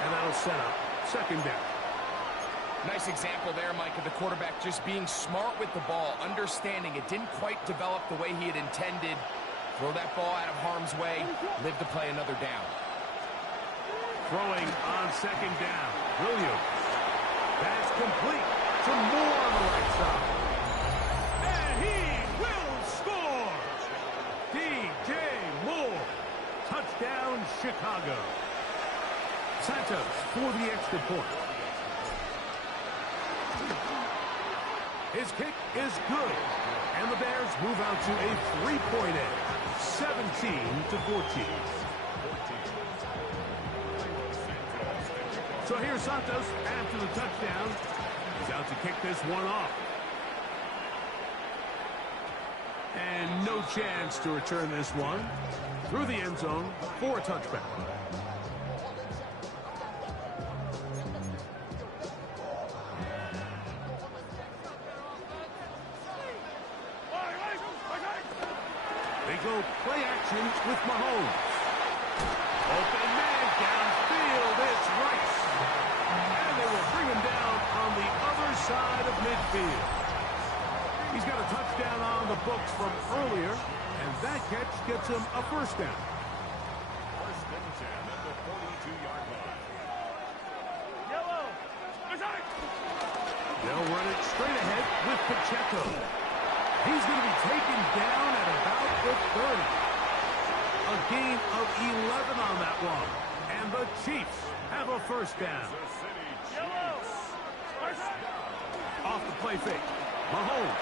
and that'll set up 2nd down. Nice example there, Mike, of the quarterback just being smart with the ball, understanding it didn't quite develop the way he had intended. Throw that ball out of harm's way, live to play another down. Throwing on 2nd down. Williams. That's complete to Moore on the right side. he will score! DJ Moore. Touchdown, Chicago. Santos for the extra point. His kick is good. And the Bears move out to a 3-point edge, 17-14. So here's Santos after the touchdown. He's out to kick this one off. And no chance to return this one through the end zone for a touchback. They go play action with Mahomes. Open man downfield, it's Rice. And they will bring him down on the other side of midfield. He's got a touchdown on the books from earlier, and that catch gets him a first down. First and 10 at the 42-yard line. Yellow. They'll run it straight ahead with Pacheco. He's going to be taken down at about the 30. A gain of 11 on that one. And the Chiefs have a first down. Yellow. Off the play fake. Mahomes.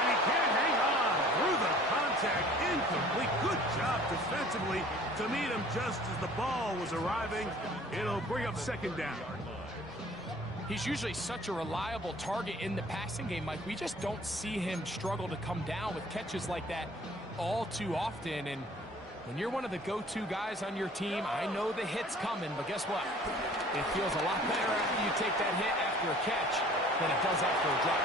And he can't hang on through the contact. Incomplete. Good job defensively to meet him just as the ball was arriving. It'll bring up second down. He's usually such a reliable target in the passing game, Mike. We just don't see him struggle to come down with catches like that all too often. And when you're one of the go-to guys on your team, I know the hit's coming, but guess what? It feels a lot better after you take that hit after a catch than it does after a drop.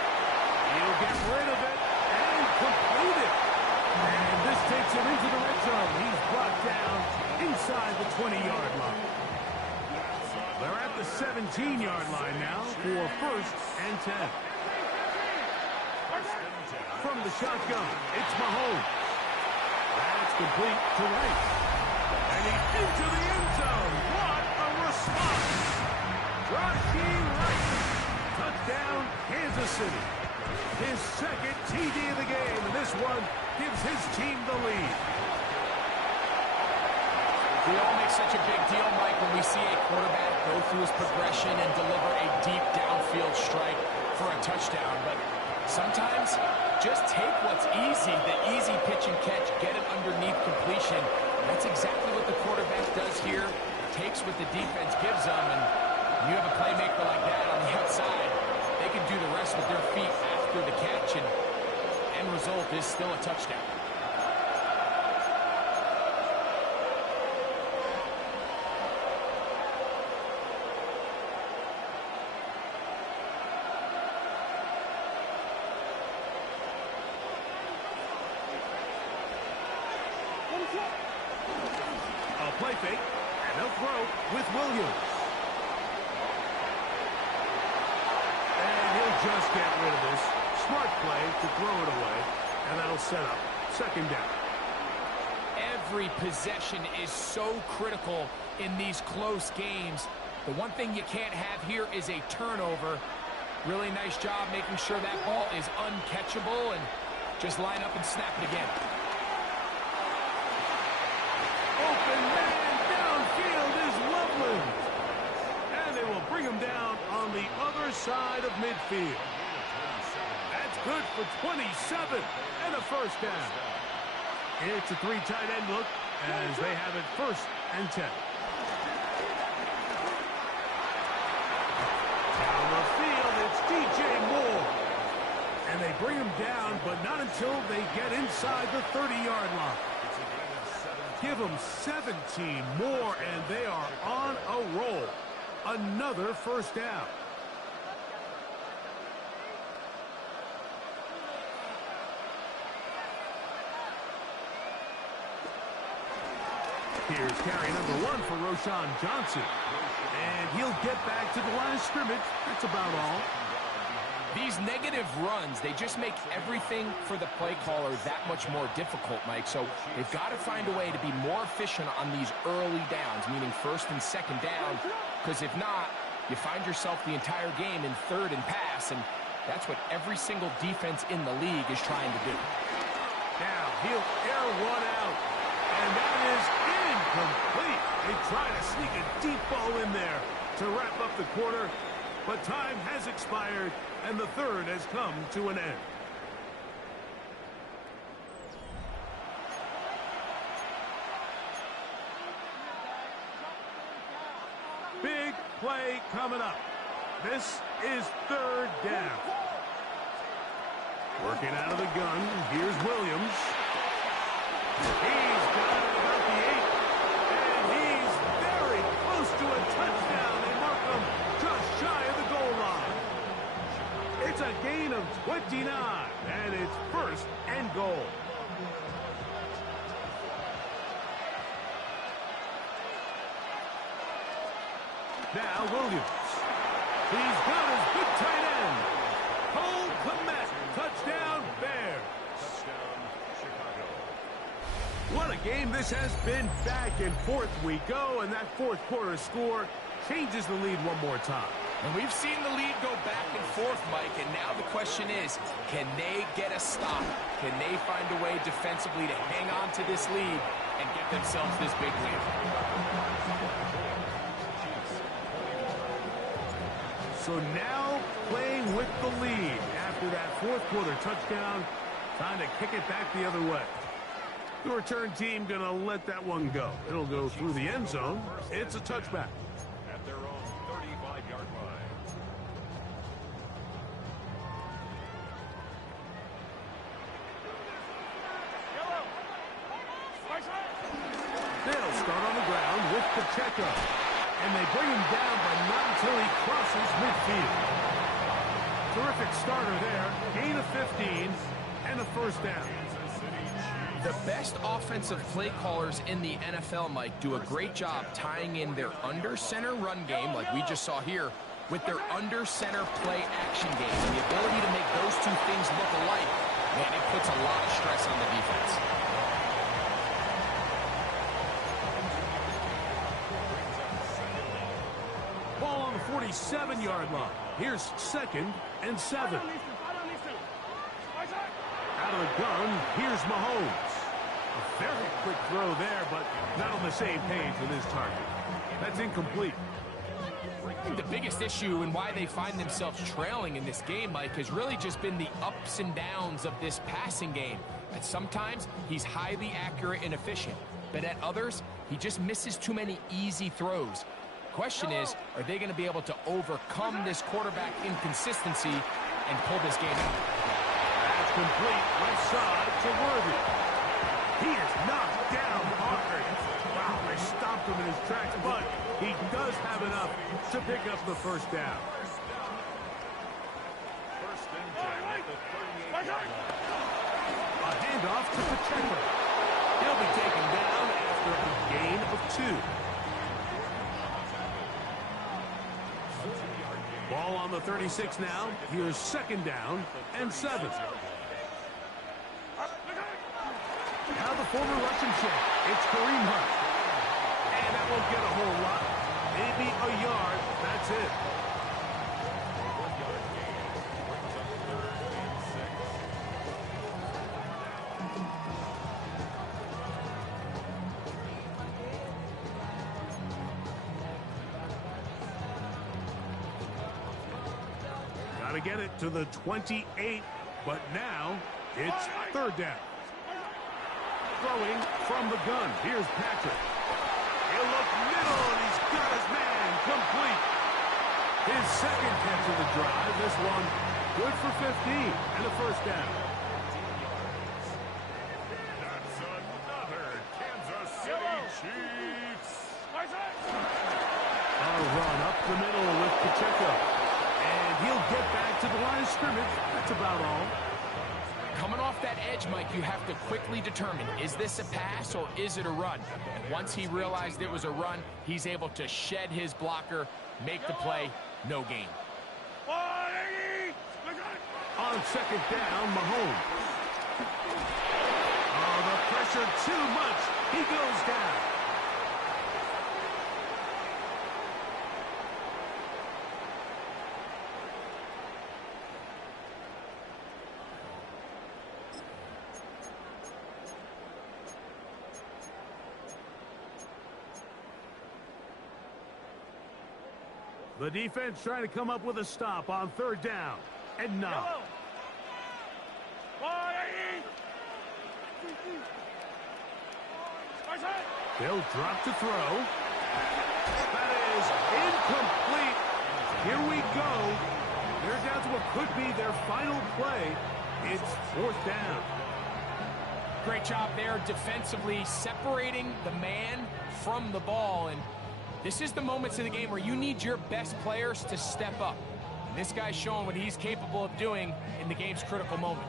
He'll get rid of it and complete it. And this takes him into the red zone. He's brought down inside the 20-yard line. They're at the 17-yard line now for first and 10. From the shotgun, it's Mahomes. That's complete to Rice. And he's into the end zone. What a response. Rashee Rice. Touchdown, Kansas City. His second TD of the game, and this one gives his team the lead. We all make such a big deal, Mike, when we see a quarterback go through his progression and deliver a deep downfield strike for a touchdown. But sometimes just take what's easy, the easy pitch and catch, get it underneath completion. That's exactly what the quarterback does here. Takes what the defense gives them, and you have a playmaker like that on the outside, they can do the rest with their feet after the catch, and end result is still a touchdown. A play fake, and they'll throw with Williams. And he'll just get rid of this. Smart play to throw it away, and that'll set up second down. Every possession is so critical in these close games. The one thing you can't have here is a turnover. Really nice job making sure that ball is uncatchable, and just line up and snap it again. Open man downfield is Loveland. And they will bring him down on the other side of midfield. That's good for 27 and a first down. It's a three tight end look as they have it first and 10. Down the field, it's DJ Moore. And they bring him down, but not until they get inside the 30-yard line. Give them 17 more, and they are on a roll. Another first down. Here's carry number 1 for Roschon Johnson. And he'll get back to the line of scrimmage. That's about all. These negative runs, they just make everything for the play caller that much more difficult, Mike. So they've got to find a way to be more efficient on these early downs, meaning first and second down, because if not, you find yourself the entire game in third and pass, and That's what every single defense in the league is trying to do. Now he'll air one out, and that is incomplete. They try to sneak a deep ball in there to wrap up the quarter, but time has expired, and the third has come to an end. Big play coming up. This is third down. Working out of the gun, here's Williams. He's got it about the 8, and he's very close to a touchdown. They mark him just shy of the goal line. It's a gain of 29, and it's first and goal. Now Williams. He's got his big tight end. Cole Kmet. Touchdown, Bears. Touchdown, Chicago. What a game this has been. Back and forth we go, and that fourth quarter score changes the lead one more time. And we've seen the lead go back and forth, Mike, and now the question is, can they get a stop? Can they find a way defensively to hang on to this lead and get themselves this big win? So now playing with the lead after that fourth quarter touchdown, time to kick it back the other way. The return team going to let that one go. It'll go through the end zone. It's a touchback. At their own 35-yard line. They'll start on the ground with Pacheco. And they bring him down, but not until he crosses midfield. Terrific starter there. Gain of 15 and a first down. The best offensive play callers in the NFL, Mike, do a great job tying in their under-center run game, like we just saw here, with their under-center play action game. And the ability to make those two things look alike, man, it puts a lot of stress on the defense. Ball on the 47-yard line. Here's 2nd and 7. Out of the gun, here's Mahomes. A very quick throw there, but not on the same page with his target. That's incomplete. I think the biggest issue and why they find themselves trailing in this game, Mike, has really just been the ups and downs of this passing game. At sometimes, he's highly accurate and efficient, but at others, he just misses too many easy throws. Question is, are they going to be able to overcome this quarterback inconsistency and pull this game out? That's complete. Left side to Worthy. He is knocked down hard. Wow, they stopped him in his tracks, but he does have enough to pick up the first down. First and 10 at the 38-yard line. A handoff to Pacheco. He'll be taken down after a gain of 2. Ball on the 36 now. Here's 2nd down and 7. Now the former Russian champ. It's Kareem Hunt. And that won't get a whole lot. Maybe a yard. That's it. Got to get it to the 28, but now it's 3rd down. Throwing from the gun. Here's Patrick. He'll look middle, and he's got his man complete. His 2nd catch of the drive. This one good for 15 and a first down. That's another Kansas City Chiefs. A run up the middle with Pacheco. And he'll get back to the line of scrimmage. That's about all. Coming off that edge, Mike, you have to quickly determine, is this a pass or is it a run? And once he realized it was a run, he's able to shed his blocker, make the play, no gain. On 2nd down, Mahomes. Oh, the pressure too much. He goes down. The defense trying to come up with a stop on third down. And now. They'll drop to throw. That is incomplete. Here we go. They're down to what could be their final play. It's fourth down. Great job there defensively, separating the man from the ball. And this is the moments of the game where you need your best players to step up. And this guy's showing what he's capable of doing in the game's critical moment.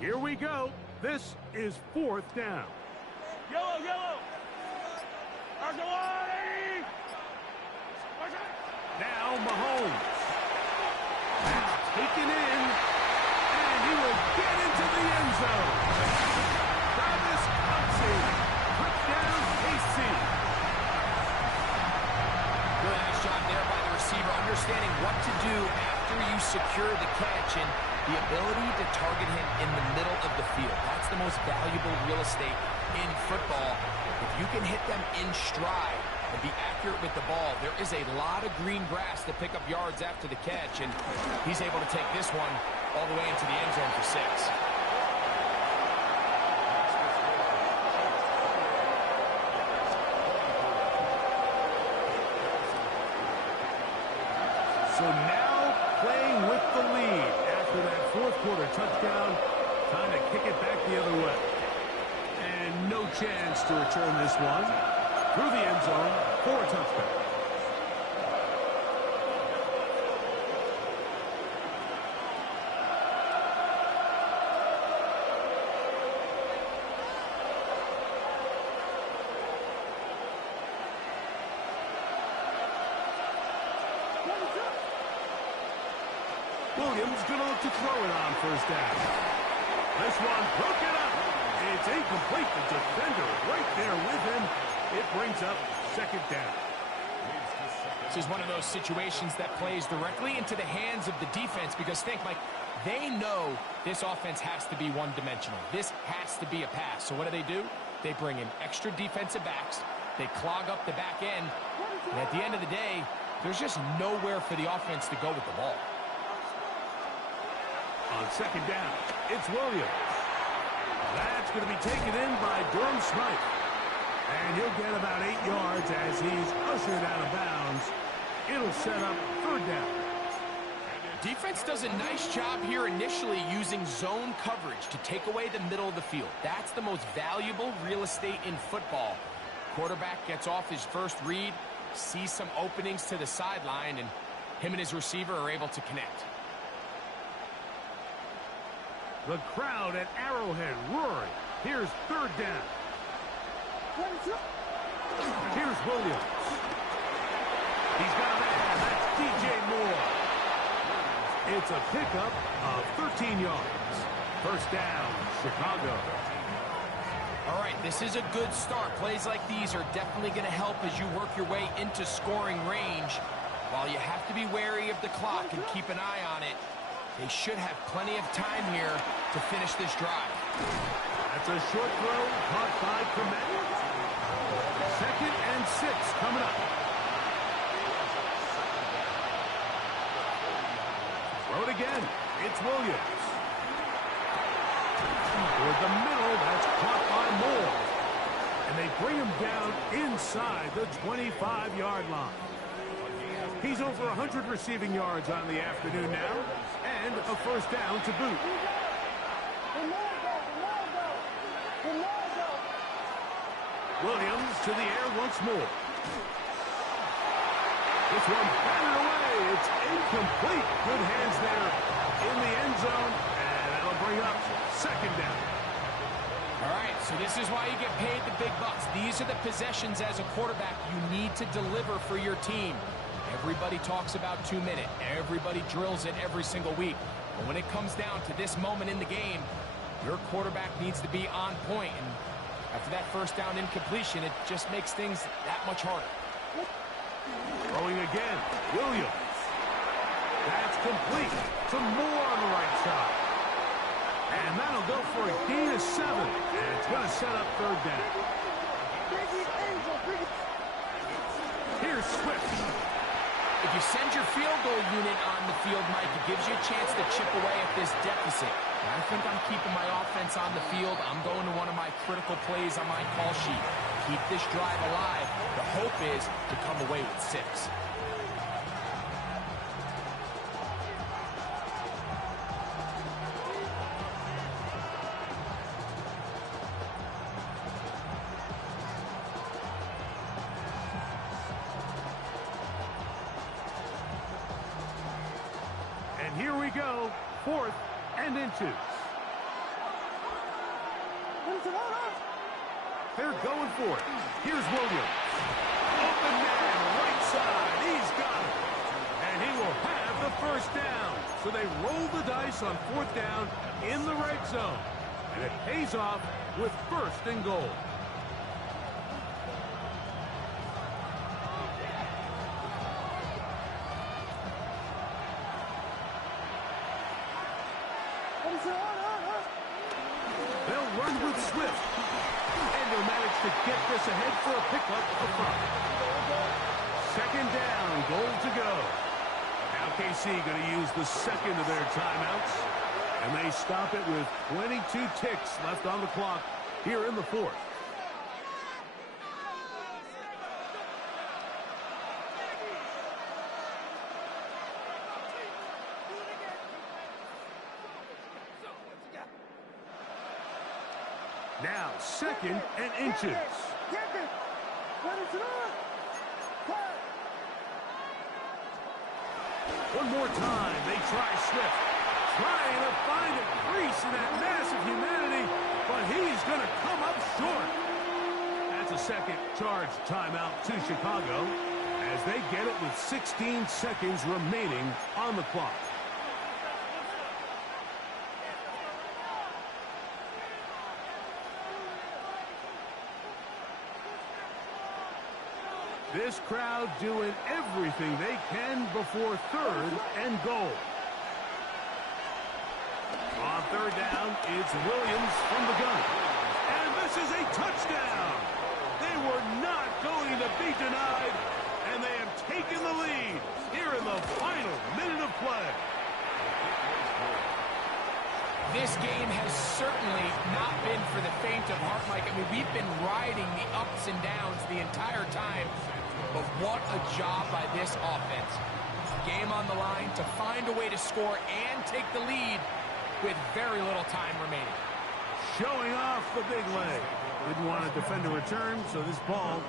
Here we go. This is fourth down. Yellow, yellow. Now Mahomes. Taken in, and he will get into the end zone. Travis Kelce. Touchdown, KC. Really nice job there by the receiver, understanding what to do after you secure the catch and the ability to target him in the middle of the field. That's the most valuable real estate in football. If you can hit them in stride and be accurate with the ball, there is a lot of green grass to pick up yards after the catch, and he's able to take this one all the way into the end zone for 6. So now playing with the lead after that fourth quarter touchdown. Time to kick it back the other way. And no chance to return this one. Through the end zone for a touchdown. Williams gonna look to throw it on first down. This one broken up. It's incomplete. The defender right there with him. It brings up second down. This is one of those situations that plays directly into the hands of the defense, because think, Mike, they know this offense has to be one-dimensional. This has to be a pass. So what do? They bring in extra defensive backs. They clog up the back end. And at the end of the day, there's just nowhere for the offense to go with the ball. On second down, it's Williams. That's going to be taken in by Durham Smythe. And he'll get about 8 yards as he's ushered out of bounds. It'll set up third down. Defense does a nice job here initially using zone coverage to take away the middle of the field. That's the most valuable real estate in football. Quarterback gets off his first read, sees some openings to the sideline, and him and his receiver are able to connect. The crowd at Arrowhead roaring. Here's third down. Here's Williams. He's got a man. That's DJ Moore. It's a pickup of 13 yards. First down, Chicago. All right, this is a good start. Plays like these are definitely going to help as you work your way into scoring range. While you have to be wary of the clock and keep an eye on it, they should have plenty of time here to finish this drive. That's a short throw, caught by Komet. 2nd and 6 coming up. Throw it again. It's Williams. Toward the middle, that's caught by Moore. And they bring him down inside the 25-yard line. He's over 100 receiving yards on the afternoon now, and a first down to boot. Williams to the air once more. This one batted away. It's incomplete. Good hands there in the end zone, and that'll bring up second down. All right, so this is why you get paid the big bucks. These are the possessions as a quarterback you need to deliver for your team. Everybody talks about 2 minute. Everybody drills it every single week. But when it comes down to this moment in the game, your quarterback needs to be on point. And after that first down incompletion, it just makes things that much harder. Throwing again, Williams. That's complete. Some more on the right side. And that'll go for a gain of 7. And it's going to set up third down. Here's Swift. If you send your field goal unit on the field, Mike, it gives you a chance to chip away at this deficit. And I think I'm keeping my offense on the field. I'm going to one of my critical plays on my call sheet. Keep this drive alive. The hope is to come away with 6. And here we go, 4th and inches. They're going for it. Here's Williams. Open man, right side. He's got it. And he will have the first down. So they roll the dice on 4th down in the red zone. And it pays off with 1st and goal. They'll run with Swift. And they'll manage to get this ahead for a pickup up front. 2nd down, goal to go. Now KC going to use the 2nd of their timeouts. And they stop it with 22 ticks left on the clock here in the 4th. Now, 2nd and inches. One more time, they try Swift. Trying to find a crease in that massive humanity, but he's going to come up short. That's a 2nd charge timeout to Chicago as they get it with 16 seconds remaining on the clock. This crowd doing everything they can before 3rd and goal. On 3rd down, it's Williams from the gun. And this is a touchdown. They were not going to be denied, and they have taken the lead here in the final minute of play. This game has certainly not been for the faint of heart, Mike. I mean, we've been riding the ups and downs the entire time. But what a job by this offense. Game on the line to find a way to score and take the lead with very little time remaining. Showing off the big leg. Didn't want to defend a return, so this ball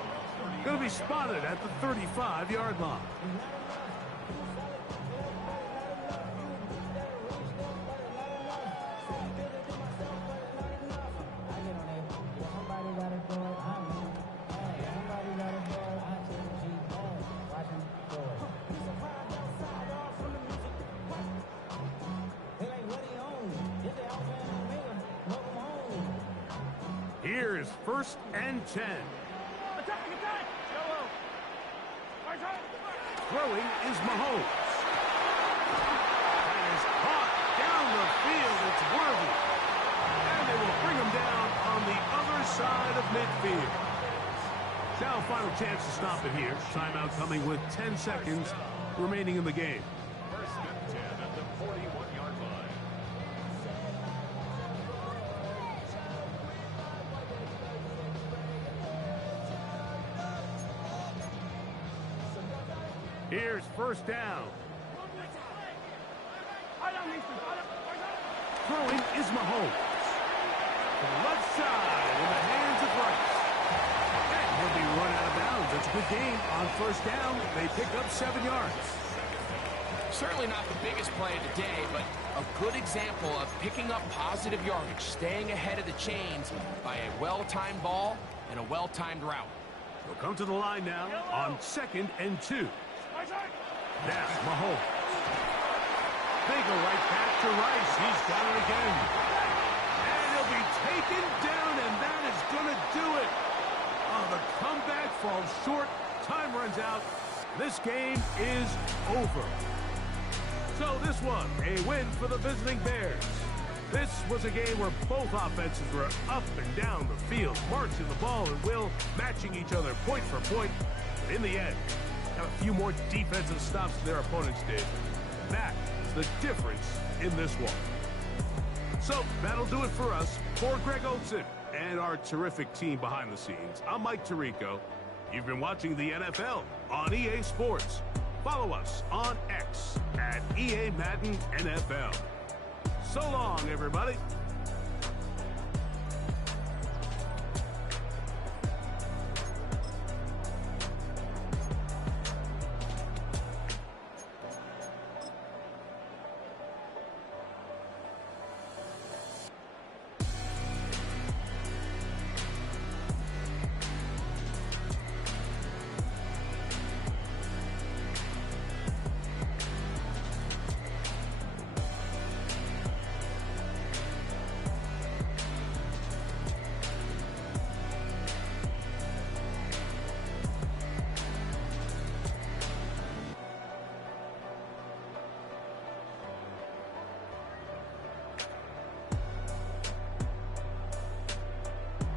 going to be spotted at the 35-yard line. Here's 1st and 10. Throwing is Mahomes. And is caught down the field. It's Worthy. And they will bring him down on the other side of midfield. Now final chance to stop it here. Timeout coming with 10 seconds remaining in the game. 1st and 10 at the 41-yard line. Here's 1st down. Throwing is Mahomes. To the left side in the hands of Rice. And he'll be run out of bounds. It's a good game on 1st down. They pick up 7 yards. Certainly not the biggest play of the day, but a good example of picking up positive yardage, staying ahead of the chains by a well-timed ball and a well-timed route. We'll come to the line now on 2nd and 2. Now, Mahomes. They go right back to Rice. He's got it again. And he'll be taken down, and that is going to do it. Oh, the comeback falls short. Time runs out. This game is over. So this one, a win for the visiting Bears. This was a game where both offenses were up and down the field, marching the ball at will, matching each other point for point. But in the end, got a few more defensive stops than their opponents did. That is the difference in this one. So that'll do it for us. For Greg Olsen and our terrific team behind the scenes, I'm Mike Tirico. You've been watching the NFL on EA Sports. Follow us on X at EA Madden NFL. So long, everybody.